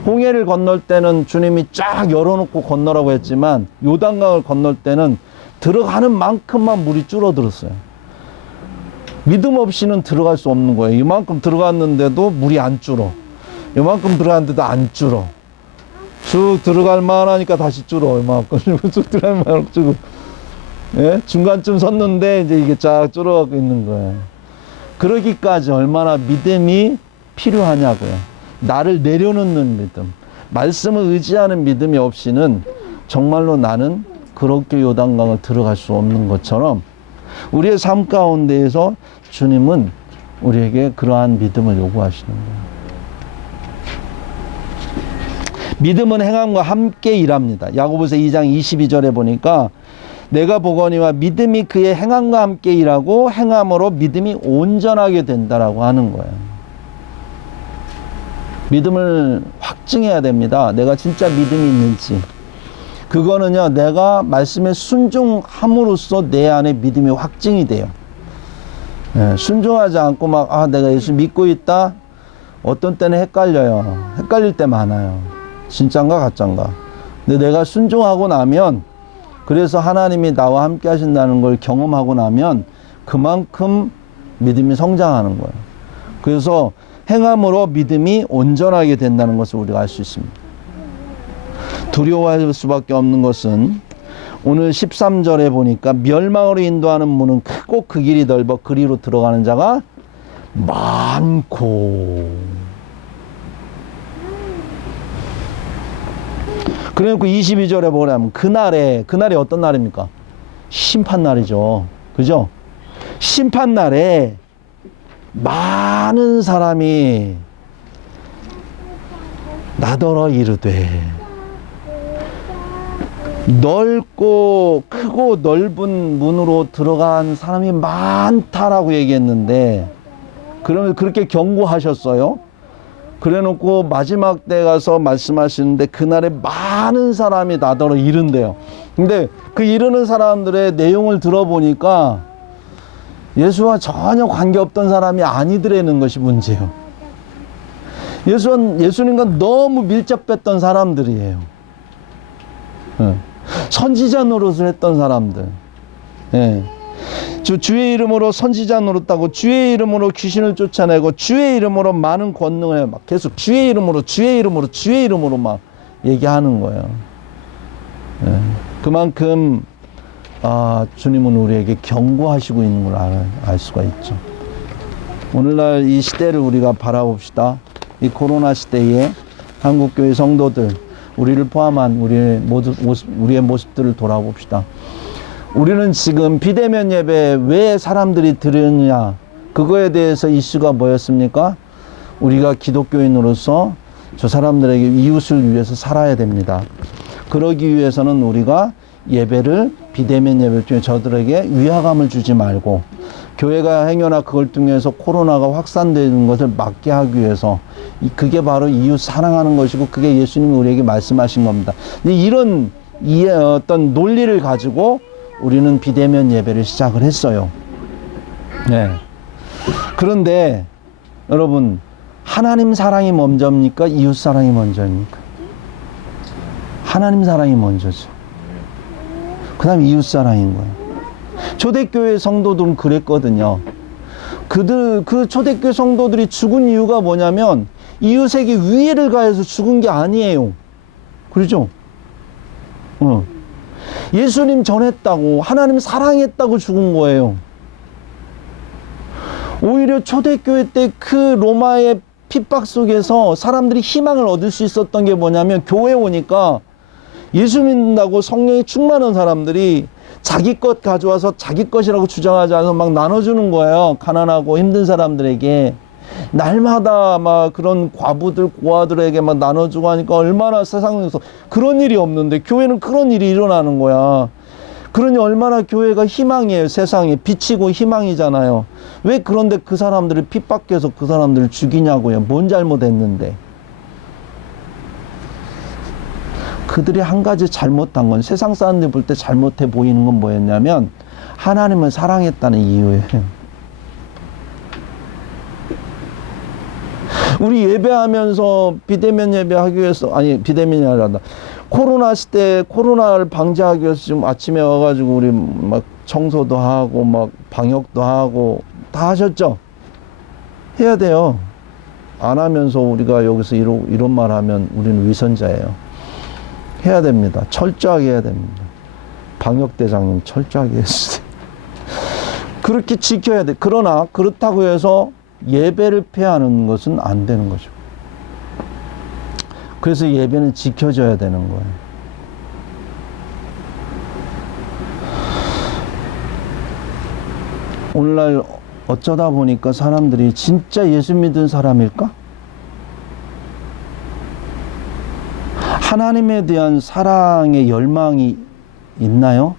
홍해를 건널 때는 주님이 쫙 열어놓고 건너라고 했지만, 요단강을 건널 때는 들어가는 만큼만 물이 줄어들었어요. 믿음 없이는 들어갈 수 없는 거예요. 이만큼 들어갔는데도 물이 안 줄어. 이만큼 들어갔는데도 안 줄어. 쭉 들어갈 만하니까 다시 줄어. 이만큼 쭉 들어갈 만하니까 줄어. 예? 중간쯤 섰는데 이제 이게 쫙 줄어가고 있는 거예요. 그러기까지 얼마나 믿음이 필요하냐고요. 나를 내려놓는 믿음, 말씀을 의지하는 믿음이 없이는 정말로 나는 그렇게 요단강을 들어갈 수 없는 것처럼, 우리의 삶 가운데에서 주님은 우리에게 그러한 믿음을 요구하시는 거예요. 믿음은 행함과 함께 일합니다. 야고보서 2장 22절에 보니까 내가 보거니와 믿음이 그의 행함과 함께 일하고 행함으로 믿음이 온전하게 된다라고 하는 거예요. 믿음을 확증해야 됩니다. 내가 진짜 믿음이 있는지. 그거는요, 내가 말씀에 순종함으로써 내 안에 믿음이 확증이 돼요. 순종하지 않고 막 내가 예수 믿고 있다. 어떤 때는 헷갈려요. 헷갈릴 때 많아요. 진짠가 가짠가. 근데 내가 순종하고 나면, 그래서 하나님이 나와 함께 하신다는 걸 경험하고 나면 그만큼 믿음이 성장하는 거예요. 그래서 행함으로 믿음이 온전하게 된다는 것을 우리가 알 수 있습니다. 두려워할 수밖에 없는 것은 오늘 13절에 보니까 멸망으로 인도하는 문은 크고 그 길이 넓어 그리로 들어가는 자가 많고. 그러니까 22절에 뭐냐면 그날이 어떤 날입니까? 심판날이죠. 그죠? 심판날에 많은 사람이 나더러 이르되, 넓고 크고 넓은 문으로 들어간 사람이 많다라고 얘기했는데, 그러면 그렇게 경고하셨어요. 그래놓고 마지막 때 가서 말씀하시는데 그날에 많은 사람이 나더러 이른대요. 근데 그 이르는 사람들의 내용을 들어보니까 예수와 전혀 관계없던 사람이 아니더라는 것이 문제예요. 예수님과 너무 밀접했던 사람들이에요. 선지자 노릇을 했던 사람들. 주의 이름으로 선지자 노릇하고, 주의 이름으로 귀신을 쫓아내고, 주의 이름으로 많은 권능을 막 계속 주의 이름으로 막 얘기하는 거예요. 그만큼 주님은 우리에게 경고하시고 있는 걸 알 수가 있죠. 오늘날 이 시대를 우리가 바라봅시다. 이 코로나 시대에 한국교회 성도들, 우리를 포함한 우리의 모습들을 돌아봅시다. 우리는 지금 비대면 예배 왜 사람들이 들으느냐, 그거에 대해서 이슈가 뭐였습니까? 우리가 기독교인으로서 저 사람들에게 이웃을 위해서 살아야 됩니다. 그러기 위해서는 우리가 예배를, 비대면 예배를 통해 저들에게 위화감을 주지 말고, 교회가 행여나 그걸 통해서 코로나가 확산되는 것을 막게 하기 위해서 그게 바로 이웃 사랑하는 것이고 그게 예수님이 우리에게 말씀하신 겁니다. 근데 이런 어떤 논리를 가지고 우리는 비대면 예배를 시작을 했어요. 네. 그런데 여러분, 하나님 사랑이 먼저입니까? 이웃 사랑이 먼저입니까? 하나님 사랑이 먼저죠. 그 다음에 이웃 사랑인 거예요. 초대교회 성도들은 그랬거든요. 그 초대교회 성도들이 죽은 이유가 뭐냐면 이웃에게 위해를 가해서 죽은 게 아니에요. 그렇죠? 예수님 전했다고, 하나님 사랑했다고 죽은 거예요. 오히려 초대교회 때 그 로마의 핍박 속에서 사람들이 희망을 얻을 수 있었던 게 뭐냐면 교회 오니까 예수 믿는다고 성령이 충만한 사람들이 자기 것 가져와서 자기 것이라고 주장하지 않아서 막 나눠주는 거예요. 가난하고 힘든 사람들에게. 날마다 막 그런 과부들, 고아들에게 막 나눠주고 하니까 얼마나 세상에서 그런 일이 없는데 교회는 그런 일이 일어나는 거야. 그러니 얼마나 교회가 희망이에요. 세상에 빛이고 희망이잖아요. 왜 그런데 그 사람들을 핍박해서 그 사람들을 죽이냐고요. 뭔 잘못했는데. 그들이 한 가지 잘못한 건, 세상 사람들이 볼 때 잘못해 보이는 건 뭐였냐면 하나님을 사랑했다는 이유예요. 우리 예배하면서 비대면 예배하기 위해서, 아니 비대면이 아니라 코로나 시대 코로나를 방지하기 위해서 지금 아침에 와가지고 우리 막 청소도 하고 막 방역도 하고 다 하셨죠? 해야 돼요. 안 하면서 우리가 여기서 이런 말 하면 우리는 위선자예요. 해야 됩니다. 철저하게 해야 됩니다. 방역대장님 철저하게 해주세요. 그렇게 지켜야 돼. 그러나 그렇다고 해서 예배를 폐하는 것은 안 되는 거죠. 그래서 예배는 지켜져야 되는 거예요. 오늘날 어쩌다 보니까 사람들이 진짜 예수 믿은 사람일까? 하나님에 대한 사랑의 열망이 있나요?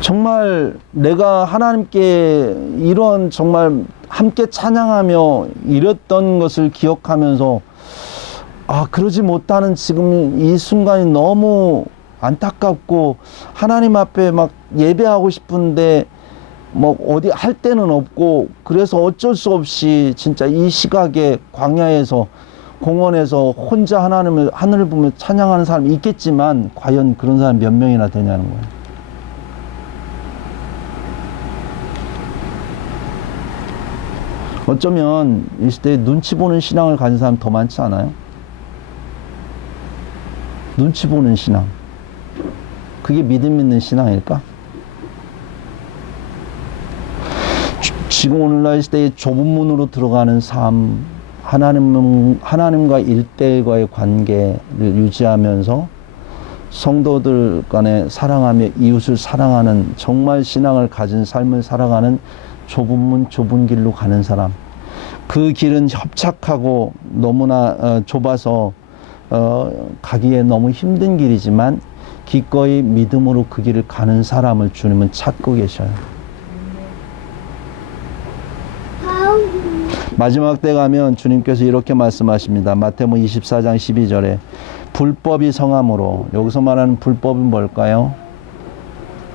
정말 내가 하나님께 이런 정말 함께 찬양하며 이랬던 것을 기억하면서 그러지 못하는 지금 이 순간이 너무 안타깝고 하나님 앞에 막 예배하고 싶은데 뭐 어디 할 데는 없고 그래서 어쩔 수 없이 진짜 이 시각에 광야에서 공원에서 혼자 하늘을 보며 찬양하는 사람이 있겠지만 과연 그런 사람 몇 명이나 되냐는 거예요. 어쩌면 이 시대에 눈치 보는 신앙을 가진 사람 더 많지 않아요? 눈치 보는 신앙. 그게 믿음 있는 신앙일까? 지금 오늘날 시대의 좁은 문으로 들어가는 삶, 하나님과 일대일과의 관계를 유지하면서 성도들 간에 사랑하며 이웃을 사랑하는 정말 신앙을 가진 삶을 살아가는 좁은 문, 좁은 길로 가는 사람. 그 길은 협착하고 너무나 좁아서 가기에 너무 힘든 길이지만 기꺼이 믿음으로 그 길을 가는 사람을 주님은 찾고 계셔요. 마지막 때 가면 주님께서 이렇게 말씀하십니다. 마태복음 24장 12절에 불법이 성함으로, 여기서 말하는 불법은 뭘까요?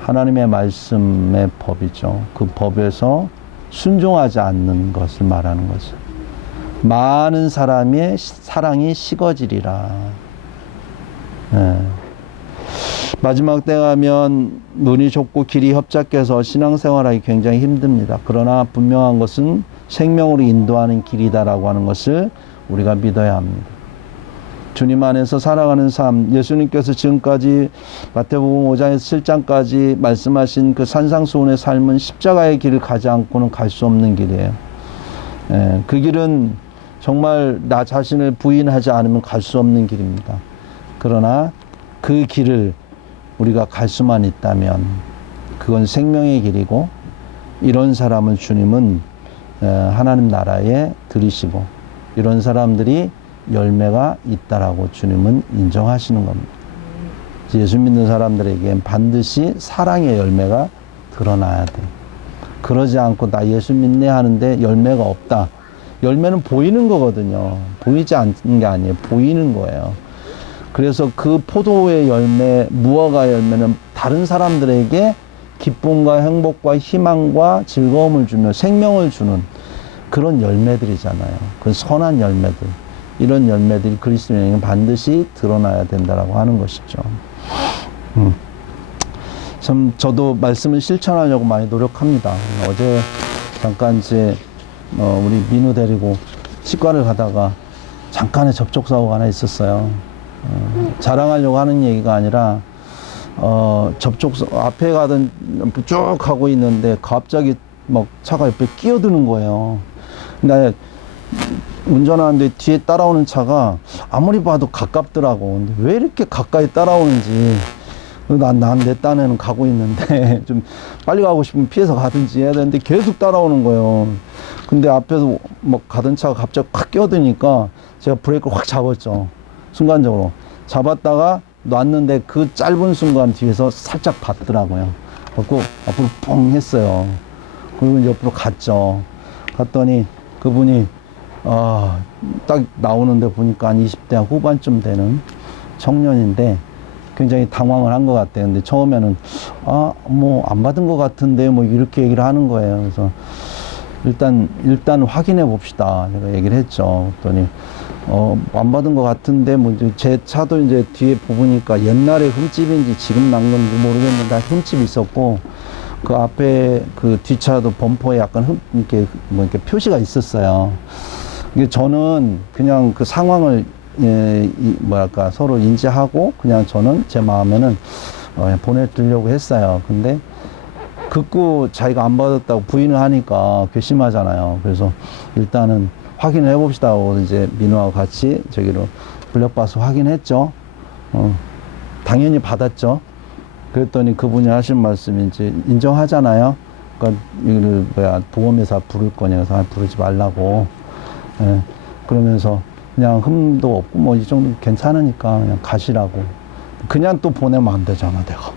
하나님의 말씀의 법이죠. 그 법에서 순종하지 않는 것을 말하는 거죠. 많은 사람의 사랑이 식어지리라. 네. 마지막 때 가면 문이 좁고 길이 협착해서 신앙생활하기 굉장히 힘듭니다. 그러나 분명한 것은 생명으로 인도하는 길이다라고 하는 것을 우리가 믿어야 합니다. 주님 안에서 살아가는 삶, 예수님께서 지금까지 마태복음 5장에서 7장까지 말씀하신 그 산상수훈의 삶은 십자가의 길을 가지 않고는 갈 수 없는 길이에요. 그 길은 정말 나 자신을 부인하지 않으면 갈 수 없는 길입니다. 그러나 그 길을 우리가 갈 수만 있다면 그건 생명의 길이고, 이런 사람을 주님은 하나님 나라에 들이시고 이런 사람들이 열매가 있다라고 주님은 인정하시는 겁니다. 예수 믿는 사람들에겐 반드시 사랑의 열매가 드러나야 돼. 그러지 않고 나 예수 믿네 하는데 열매가 없다. 열매는 보이는 거거든요. 보이지 않는 게 아니에요. 보이는 거예요. 그래서 그 포도의 열매, 무화과 열매는 다른 사람들에게 기쁨과 행복과 희망과 즐거움을 주며 생명을 주는 그런 열매들이잖아요. 그 선한 열매들. 이런 열매들이 그리스도인에게는 반드시 드러나야 된다라고 하는 것이죠. 참 저도 말씀을 실천하려고 많이 노력합니다. 어제 잠깐 이제 우리 민우 데리고 치과를 가다가 잠깐의 접촉사고가 하나 있었어요. 자랑하려고 하는 얘기가 아니라 앞에 가던 쭉 가고 있는데 갑자기 막 차가 옆에 끼어드는 거예요. 근데 운전하는데 뒤에 따라오는 차가 아무리 봐도 가깝더라고. 근데 왜 이렇게 가까이 따라오는지. 내 딴에는 가고 있는데 좀 빨리 가고 싶으면 피해서 가든지 해야 되는데 계속 따라오는 거예요. 근데 앞에서 막 가던 차가 갑자기 확 끼어드니까 제가 브레이크를 확 잡았죠. 순간적으로. 잡았다가 놨는데 그 짧은 순간 뒤에서 살짝 봤더라고요. 그래서 앞으로 뻥 했어요. 그리고 이제 옆으로 갔죠. 갔더니 그분이 딱 나오는데 보니까 한 20대 후반쯤 되는 청년인데 굉장히 당황을 한 것 같아요. 근데 처음에는 뭐 안 받은 것 같은데 뭐 이렇게 얘기를 하는 거예요. 그래서 일단 확인해 봅시다. 제가 얘기를 했죠. 그랬더니 안 받은 것 같은데 뭐 이제 제 차도 이제 뒤에 보니까 옛날에 흠집인지 지금 난 건지 모르겠는데 흠집이 있었고 그 앞에 그 뒷차도 범퍼에 약간 이렇게 표시가 있었어요. 이게 저는 그냥 그 상황을 서로 인지하고 그냥 저는 제 마음에는 보내드리려고 했어요. 근데 극구 자기가 안 받았다고 부인을 하니까 괘씸하잖아요. 그래서 일단은 확인을 해봅시다 하고 이제 민우하고 같이 저기로 블랙박스 확인했죠. 당연히 받았죠. 그랬더니 그분이 하신 말씀이 이제 인정하잖아요. 그러니까 이걸 보험회사 부를 거냐 그래서 부르지 말라고. 그러면서 그냥 흠도 없고 뭐 이 정도 괜찮으니까 그냥 가시라고. 그냥 또 보내면 안 되잖아 내가.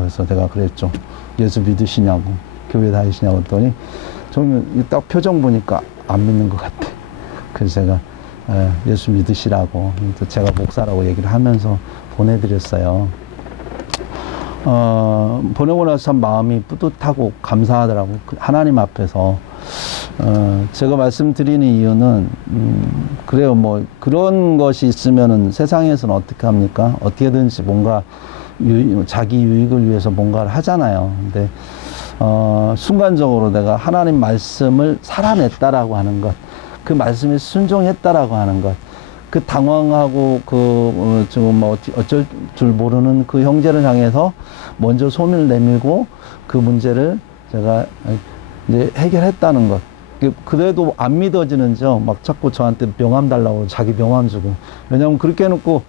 그래서 내가 그랬죠. 예수 믿으시냐고 교회 다니시냐고 했더니 좀 딱 표정 보니까 안 믿는 것 같아. 그래서 제가 예수 믿으시라고 또 제가 목사라고 얘기를 하면서 보내드렸어요. 보내고 나서 참 마음이 뿌듯하고 감사하더라고. 하나님 앞에서. 제가 말씀드리는 이유는, 그래요. 뭐, 그런 것이 있으면은 세상에서는 어떻게 합니까? 어떻게든지 뭔가 자기 유익을 위해서 뭔가를 하잖아요. 근데, 순간적으로 내가 하나님 말씀을 살아냈다라고 하는 것, 그 말씀에 순종했다라고 하는 것, 그 당황하고 지금 뭐 어쩔 줄 모르는 그 형제를 향해서 먼저 소민을 내밀고 그 문제를 제가 이제 해결했다는 것. 그래도 안 믿어지는 점 막 자꾸 저한테 명함 달라고 자기 명함 주고. 왜냐면 그렇게 해놓고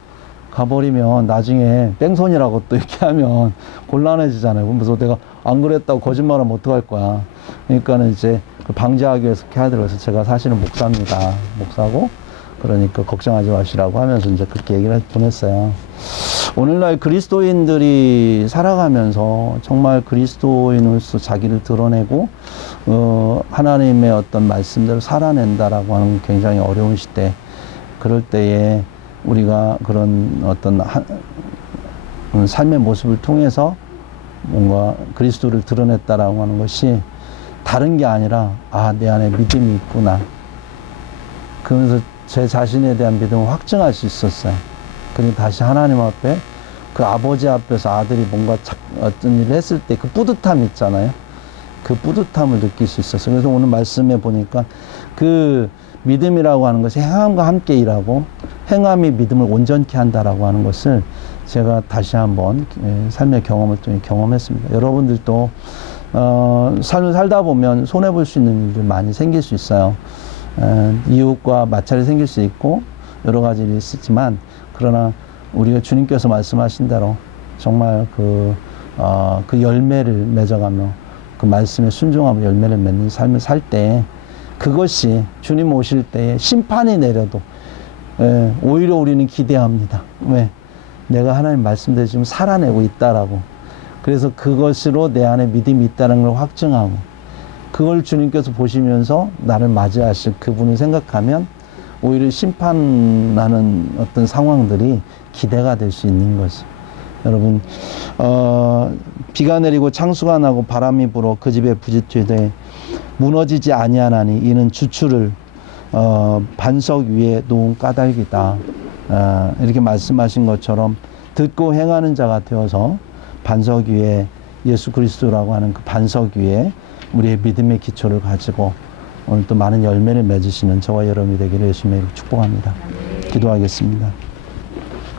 가버리면 나중에 뺑소니라고 또 이렇게 하면 곤란해지잖아요. 그래서 내가 안 그랬다고 거짓말하면 어떡할 거야. 그러니까는 이제 방지하기 위해서 이렇게 하더라고요. 그래서 제가 사실은 목사입니다. 목사고. 그러니까 걱정하지 마시라고 하면서 이제 그렇게 얘기를 보냈어요. 오늘날 그리스도인들이 살아가면서 정말 그리스도인으로서 자기를 드러내고 하나님의 어떤 말씀대로 살아낸다라고 하는 굉장히 어려운 시대. 그럴 때에 우리가 그런 어떤 삶의 모습을 통해서 뭔가 그리스도를 드러냈다라고 하는 것이 다른 게 아니라 내 안에 믿음이 있구나. 그러면서 제 자신에 대한 믿음을 확증할 수 있었어요. 그리고 다시 하나님 앞에 그 아버지 앞에서 아들이 뭔가 어떤 일을 했을 때 그 뿌듯함 있잖아요. 그 뿌듯함을 느낄 수 있었어요. 그래서 오늘 말씀에 보니까 그 믿음이라고 하는 것이 행함과 함께 일하고 행함이 믿음을 온전케 한다라고 하는 것을 제가 다시 한번 삶의 경험을 통해 경험했습니다. 여러분들도 삶을 살다 보면 손해볼 수 있는 일들 많이 생길 수 있어요. 이웃과 마찰이 생길 수 있고 여러 가지 일이 있지만 그러나 우리가 주님께서 말씀하신 대로 정말 그 열매를 맺어가며 그 말씀에 순종하며 열매를 맺는 삶을 살 때 그것이 주님 오실 때에 심판이 내려도 오히려 우리는 기대합니다. 왜? 내가 하나님 말씀대로 지금 살아내고 있다라고. 그래서 그것으로 내 안에 믿음이 있다는 걸 확증하고, 그걸 주님께서 보시면서 나를 맞이하실 그분을 생각하면 오히려 심판하는 어떤 상황들이 기대가 될 수 있는 거죠. 여러분, 비가 내리고 창수가 나고 바람이 불어 그 집에 부딪히되 무너지지 아니하나니 이는 주추를 반석 위에 놓은 까닭이다. 이렇게 말씀하신 것처럼 듣고 행하는 자가 되어서 반석 위에, 예수 그리스도라고 하는 그 반석 위에 우리의 믿음의 기초를 가지고 오늘 또 많은 열매를 맺으시는 저와 여러분이 되기를 예수님의 이름으로 축복합니다. 기도하겠습니다.